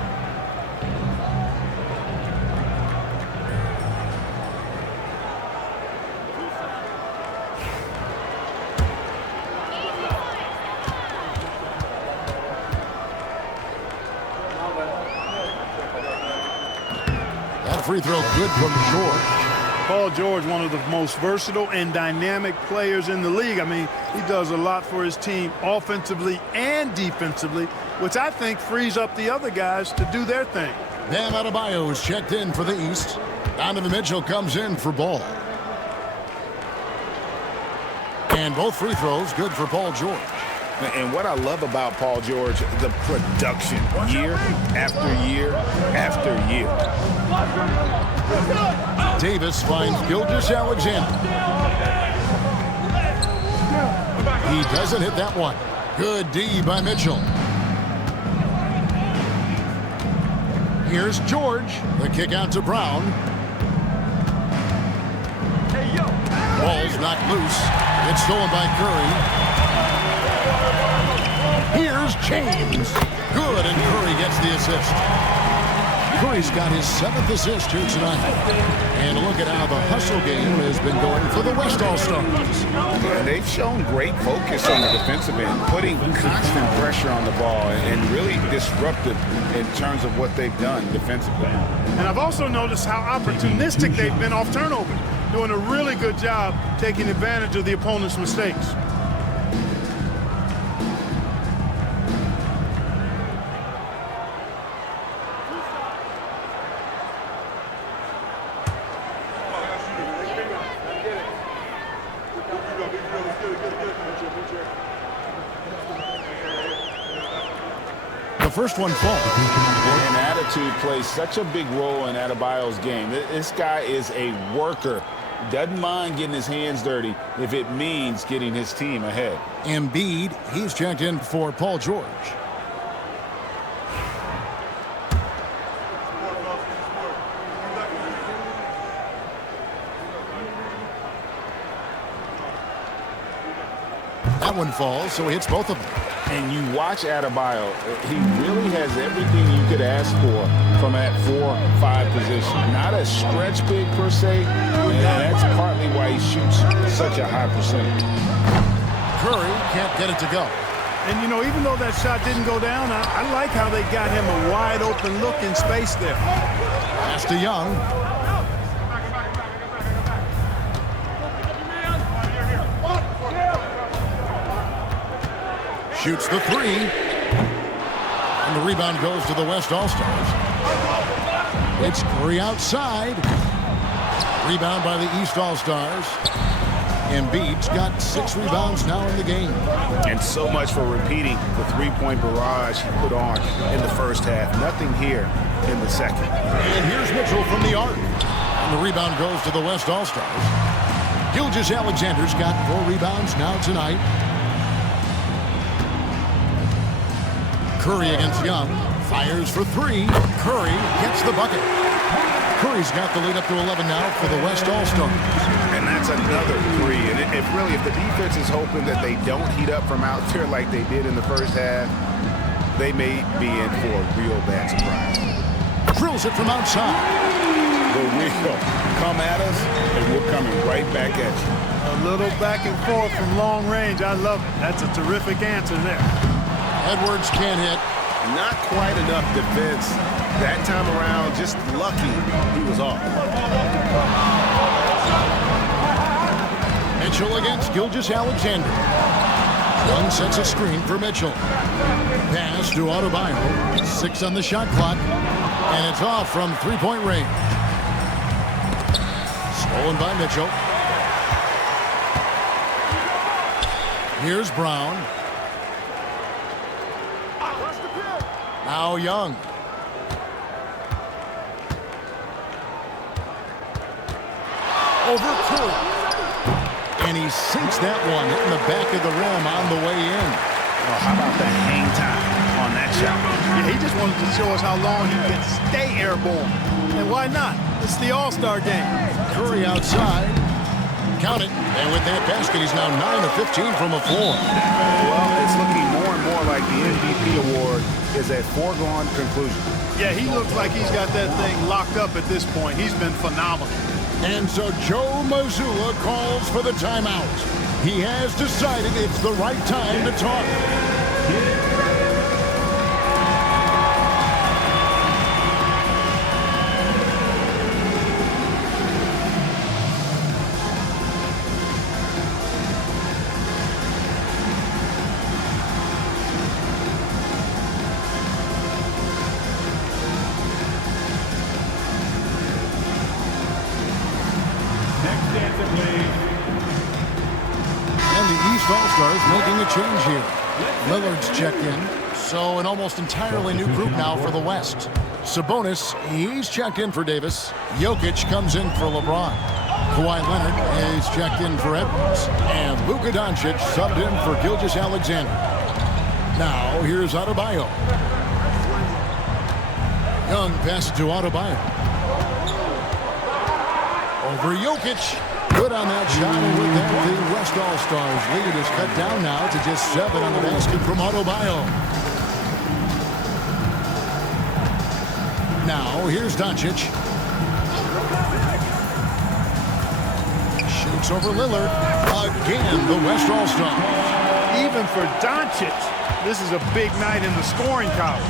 Free throw good from George. Paul George, one of the most versatile and dynamic players in the league. I mean, he does a lot for his team offensively and defensively, which I think frees up the other guys to do their thing. Bam Adebayo is checked in for the East. Donovan Mitchell comes in for Ball. And both free throws good for Paul George. And what I love about Paul George, the production, year after year after year. Davis finds Gilgeous-Alexander. He doesn't hit that one. Good D by Mitchell. Here's George. The kick out to Brown. Ball's knocked loose. It's stolen by Curry. Here's James. Good, and Curry gets the assist. Curry's got his 7th assist here tonight. And look at how the hustle game has been going for the West All-Stars. Yeah, they've shown great focus on the defensive end, putting constant pressure on the ball and really disruptive in terms of what they've done defensively. And I've also noticed how opportunistic they've been off turnover, doing a really good job taking advantage of the opponent's mistakes. The first one falls. And attitude plays such a big role in Adebayo's game. This guy is a worker. Doesn't mind getting his hands dirty if it means getting his team ahead. Embiid, he's checked in for Paul George. That one falls, so he hits both of them. And you watch Adebayo, he really has everything you could ask for from that 4-5 position. Not a stretch big per se, and that's partly why he shoots such a high percentage. Curry can't get it to go. And, you know, even though that shot didn't go down, I like how they got him a wide open look in space there. Pass to Young. Shoots the 3. And the rebound goes to the West All-Stars. It's Curry outside. Rebound by the East All-Stars. Embiid's got 6 rebounds now in the game. And so much for repeating the three-point barrage he put on in the first half. Nothing here in the second. And here's Mitchell from the arc. And the rebound goes to the West All-Stars. Gilgeous-Alexander's got 4 rebounds now tonight. Curry against Young. Fires for 3. Curry gets the bucket. Curry's got the lead up to 11 now for the West All-Stars. And that's another 3. And if the defense is hoping that they don't heat up from out there like they did in the first half, they may be in for a real bad surprise. Drills it from outside. The wheel. Come at us, and we're coming right back at you. A little back and forth from long range. I love it. That's a terrific answer there. Edwards can't hit. Not quite enough defense that time around. Just lucky he was off. Mitchell against Gilgeous-Alexander. Young sets a screen for Mitchell. Pass to Adebayo. 6 on the shot clock. And it's off from 3-point range. Stolen by Mitchell. Here's Brown. Now Young. Over Curry. And he sinks that one in the back of the rim on the way in. Oh, how about the hang time on that shot? Yeah, he just wanted to show us how long he can stay airborne. And why not? It's the All-Star game. Curry outside. Count it. And with that basket, he's now 9 of 15 from the floor. Well, it's looking more and more like the MVP award is a foregone conclusion. Yeah, he looks like he's got that thing locked up at this point. He's been phenomenal. And so Joe Mazzulla calls for the timeout. He has decided it's the right time to talk. All-Stars making a change here. Lillard's checked in. So an almost entirely new group now for the West. Sabonis, he's checked in for Davis. Jokic comes in for LeBron. Kawhi Leonard is checked in for Edwards. And Luka Doncic subbed in for Gilgeous-Alexander. Now here's Adebayo. Young passes to Adebayo. Over Jokic. Good on that shot, and with that, the West All-Stars lead is cut down now to just 7 on the basket from Adebayo. Now, here's Doncic. Shoots over Lillard. Again, the West All-Star. Even for Doncic, this is a big night in the scoring column,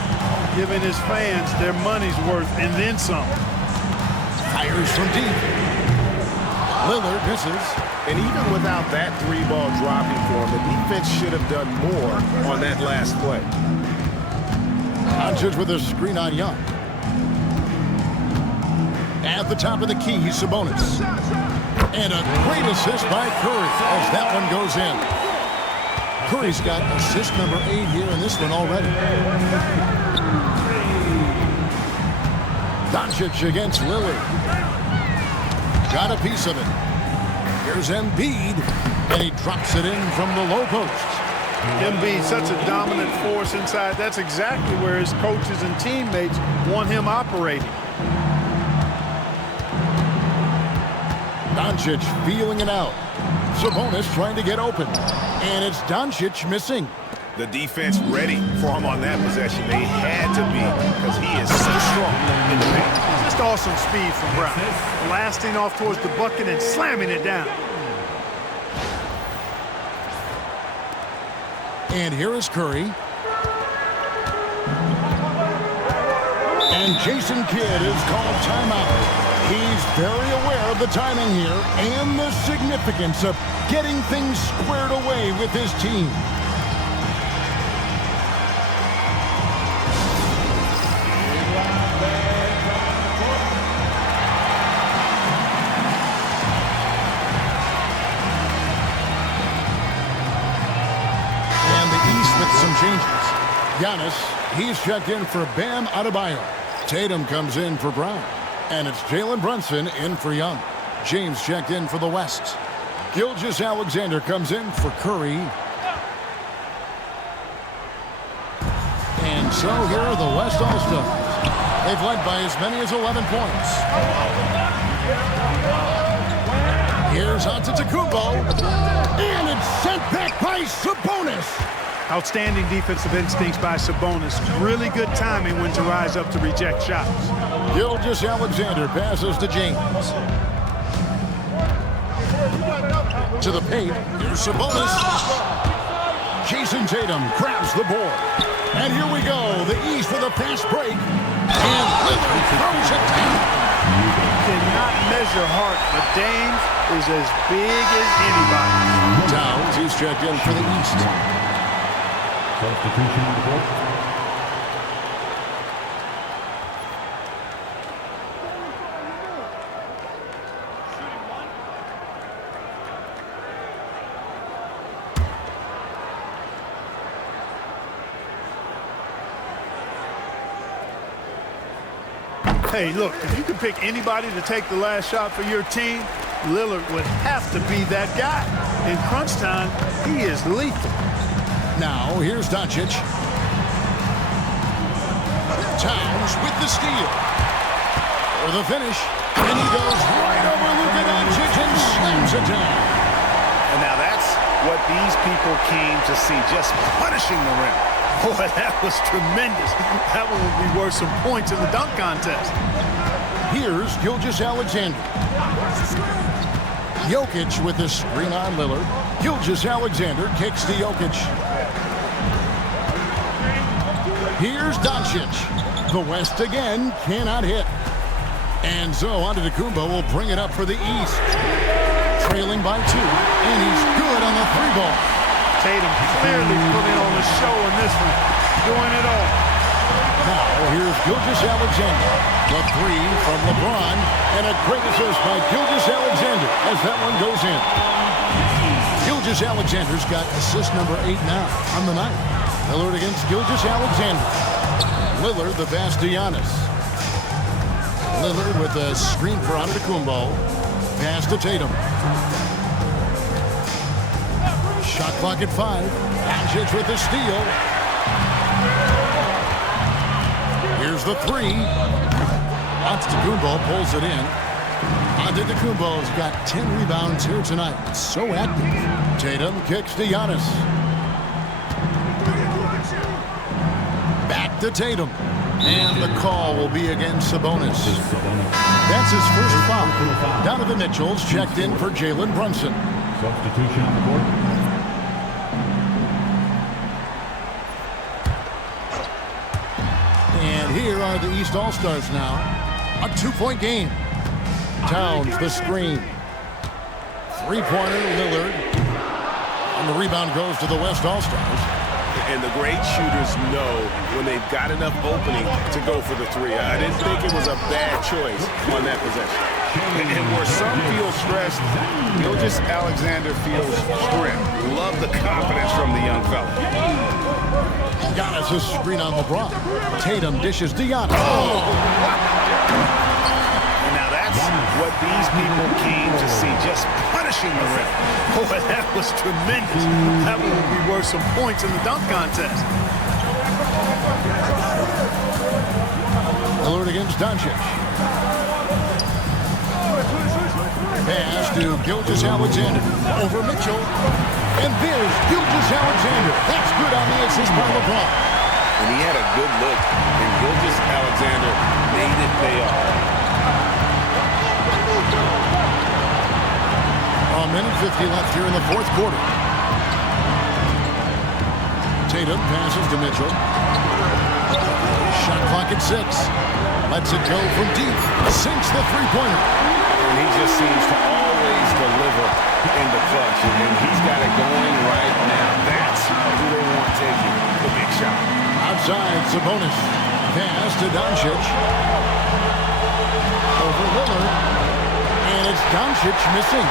giving his fans their money's worth and then some. Fires from deep. Lillard misses. And even without that three-ball dropping for him, the defense should have done more on that last play. Doncic with a screen on Young. At the top of the key, Sabonis. And a great assist by Curry as that one goes in. Curry's got assist number 8 here in this one already. Doncic against Lillard. Got a piece of it. Here's Embiid, and he drops it in from the low post. Embiid, such a dominant force inside. That's exactly where his coaches and teammates want him operating. Doncic feeling it out. Sabonis trying to get open. And it's Doncic missing. The defense ready for him on that possession. They had to be because he is so strong in the paint. Just awesome speed from Brown. Blasting off towards the bucket and slamming it down. And here is Curry. And Jason Kidd is called timeout. He's very aware of the timing here and the significance of getting things squared away with his team. And the East with some changes. Giannis, he's checked in for Bam Adebayo. Tatum comes in for Brown. And it's Jalen Brunson in for Young. James checked in for the West. Gilgeous-Alexander comes in for Curry. And so here are the West All-Stars. They've led by as many as 11 points. Here's Antetokounmpo. And it's sent back by Sabonis. Outstanding defensive instincts by Sabonis. Really good timing when to rise up to reject shots. Gilgeous-Alexander passes to James. To the paint. Here's Sabonis. Jason Tatum grabs the board. And here we go. The East with a fast break. And Lillard throws it down. You cannot measure Hart, but Dame is as big as anybody. Downs, he's checked in for the East. Substitution on the court. Hey, look, if you could pick anybody to take the last shot for your team, Lillard would have to be that guy. In crunch time, he is lethal. Now, here's Doncic. Towns with the steal. For the finish. And he goes right over Luka Doncic and slams it down. And now that's what these people came to see, just punishing the rim. Boy, that was tremendous. That one would be worth some points in the dunk contest. Here's Gilgeous-Alexander. Jokic with the screen on Lillard. Gilgeous-Alexander kicks to Jokic. Here's Doncic. The West again cannot hit. And so Antetokounmpo will bring it up for the East. Trailing by 2. And he's good on the 3-ball. Tatum clearly putting on a show in this one. Doing it all. Now here's Gilgeous-Alexander. The 3 from LeBron. And a great assist by Gilgeous-Alexander as that one goes in. Gilgeous-Alexander's got assist number 8 now on the night. Lillard against Gilgeous-Alexander. Lillard the pass to Giannis. Lillard with a screen for Antetokounmpo. Pass to Tatum. Shot clock at 5. Doncic with the steal. Here's the 3. Antetokounmpo pulls it in. Antetokounmpo's got 10 rebounds here tonight. So active. Tatum kicks to Giannis. Back to Tatum. And the call will be against Sabonis. That's his first foul. Donovan Mitchell's checked in for Jalen Brunson. Substitution on the court. And here are the East All-Stars now. A two-point game. Towns the screen. Three-pointer, Lillard. And the rebound goes to the West All-Stars. And the great shooters know when they've got enough opening to go for the three. I didn't think it was a bad choice on that possession. And where some feel stressed, Gilgeous-Alexander feels strength. Love the confidence from the young fella. Giannis a screen on LeBron. Tatum dishes to Giannis. And now that's what these people came to see, just punishing the rim. Boy, that was tremendous. That one would be worth some points in the dunk contest. Lillard against Doncic. Pass to Gilgeous-Alexander. Over Mitchell. And there's Gilgeous-Alexander. That's good on the assist by LeBron. And he had a good look, and Gilgeous-Alexander made it pay off. A minute 50 left here in the fourth quarter. Tatum passes to Mitchell. Shot clock at 6. Lets it go from deep. Sinks the three-pointer. And he just seems to always deliver in the clutch. And he's got it going right now. That's who they want taking the big shot. Outside, Sabonis. Pass to Doncic. Over Lillard. And it's Doncic missing.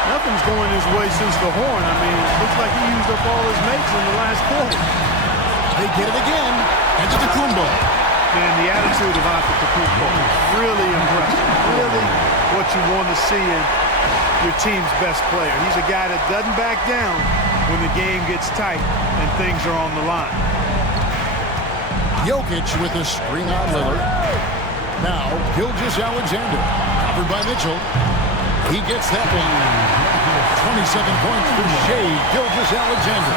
Nothing's going his way since the horn. I mean, it looks like he used up all his mates in the last quarter. They get it again. Antetokounmpo. Man, the attitude of Antetokounmpo is really impressive. Really what you want to see in your team's best player. He's a guy that doesn't back down when the game gets tight and things are on the line. Jokic with a screen on Lillard. Now, Gilgeous-Alexander. Covered by Mitchell. He gets that one. 27 points for Shai Gilgeous-Alexander.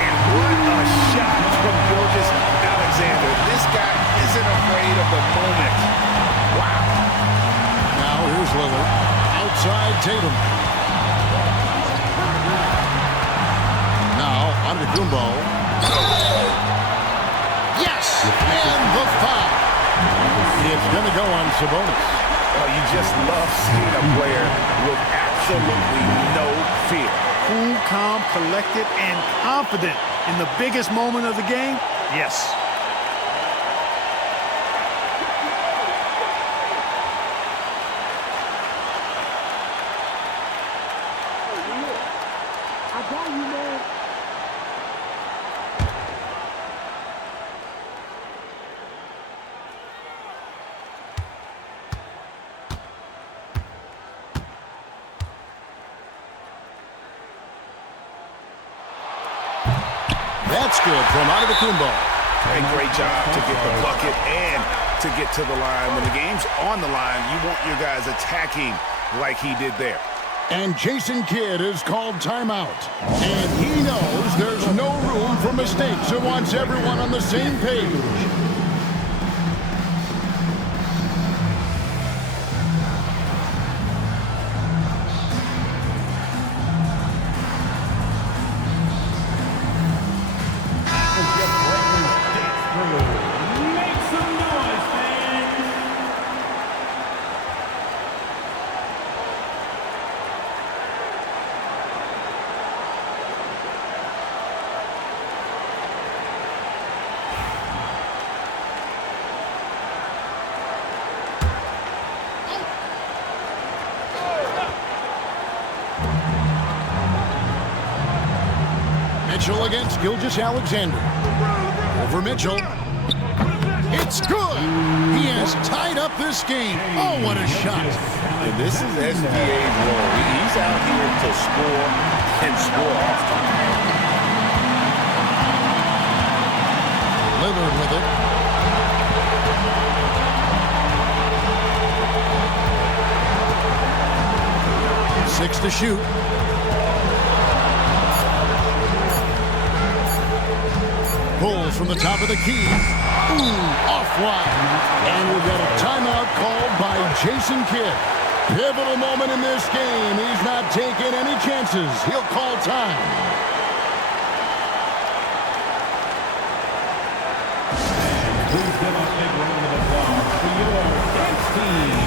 And what a shot from Gilgeous-Alexander. This guy isn't afraid of the moment. Wow. Now here's Lillard. Outside Tatum. Now Antetokounmpo. Yes! And the foul. It's going to go on Sabonis. You just love seeing a player with absolutely no fear. Cool, calm, collected, and confident in the biggest moment of the game? Yes. I got you, man. That's good from Antetokounmpo. A great job to get the bucket and to get to the line. When the game's on the line, you want your guys attacking like he did there. And Jason Kidd is called timeout. And he knows there's no room for mistakes and wants everyone on the same page. Make some noise, fans. Mitchell against Gilgeous-Alexander. Over Mitchell. It's good. He has tied up this game. Oh, what a shot. And this is SGA's role. He's out here to score and score often. Lillard with it. 6 to shoot. Pulls from the top of the key. Offline. And we've got a timeout called by Jason Kidd. Pivotal moment in this game. He's not taking any chances. He'll call time. Please give a big round of applause for your dance team.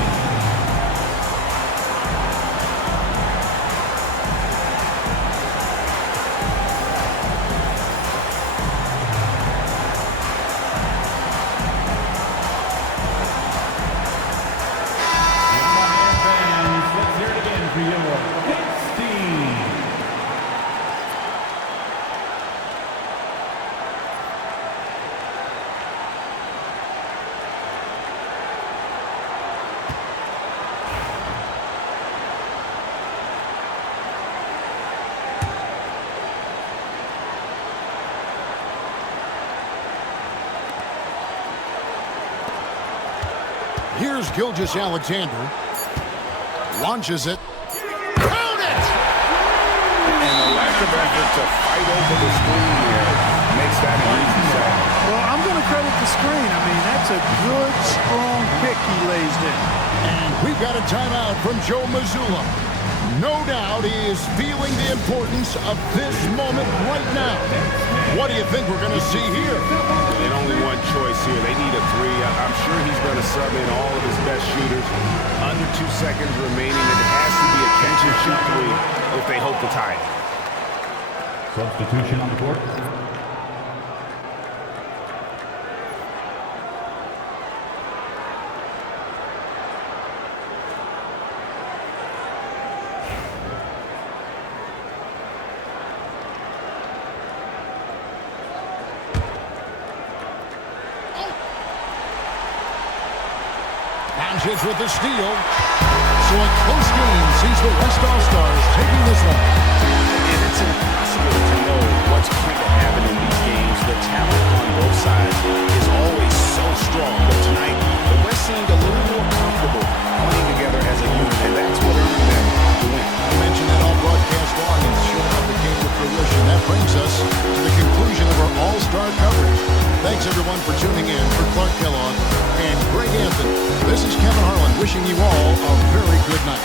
Here's Gilgeous-Alexander. Launches it. Count it! And the lack of effort to fight over the screen here makes that an easy shot. Well, I'm going to credit the screen. I mean, that's a good, strong pick he lays in. And we've got a timeout from Joe Mazzulla. No doubt he is feeling the importance of this moment right now. What do you think we're going to see here? There's only one choice here. They need a three. I'm sure he's going to sub in all of his best shooters. Under 2 seconds remaining. It has to be a catch-and-shoot three if they hope to tie it. Substitution on the court. With the steal. So a close game sees the West All-Stars taking this one. And it's impossible to know what's going to happen in these games. The talent on both sides is always so strong. But tonight, the West seemed a little more comfortable playing together as a unit, and that's what earned them the win. You mentioned that all broadcast audience sure enough it came to fruition. That brings us to the conclusion of our All-Star coverage. Thanks, everyone, for tuning in. For Clark Kellogg and Greg Anthony, this is Kevin Harlan wishing you all a very good night.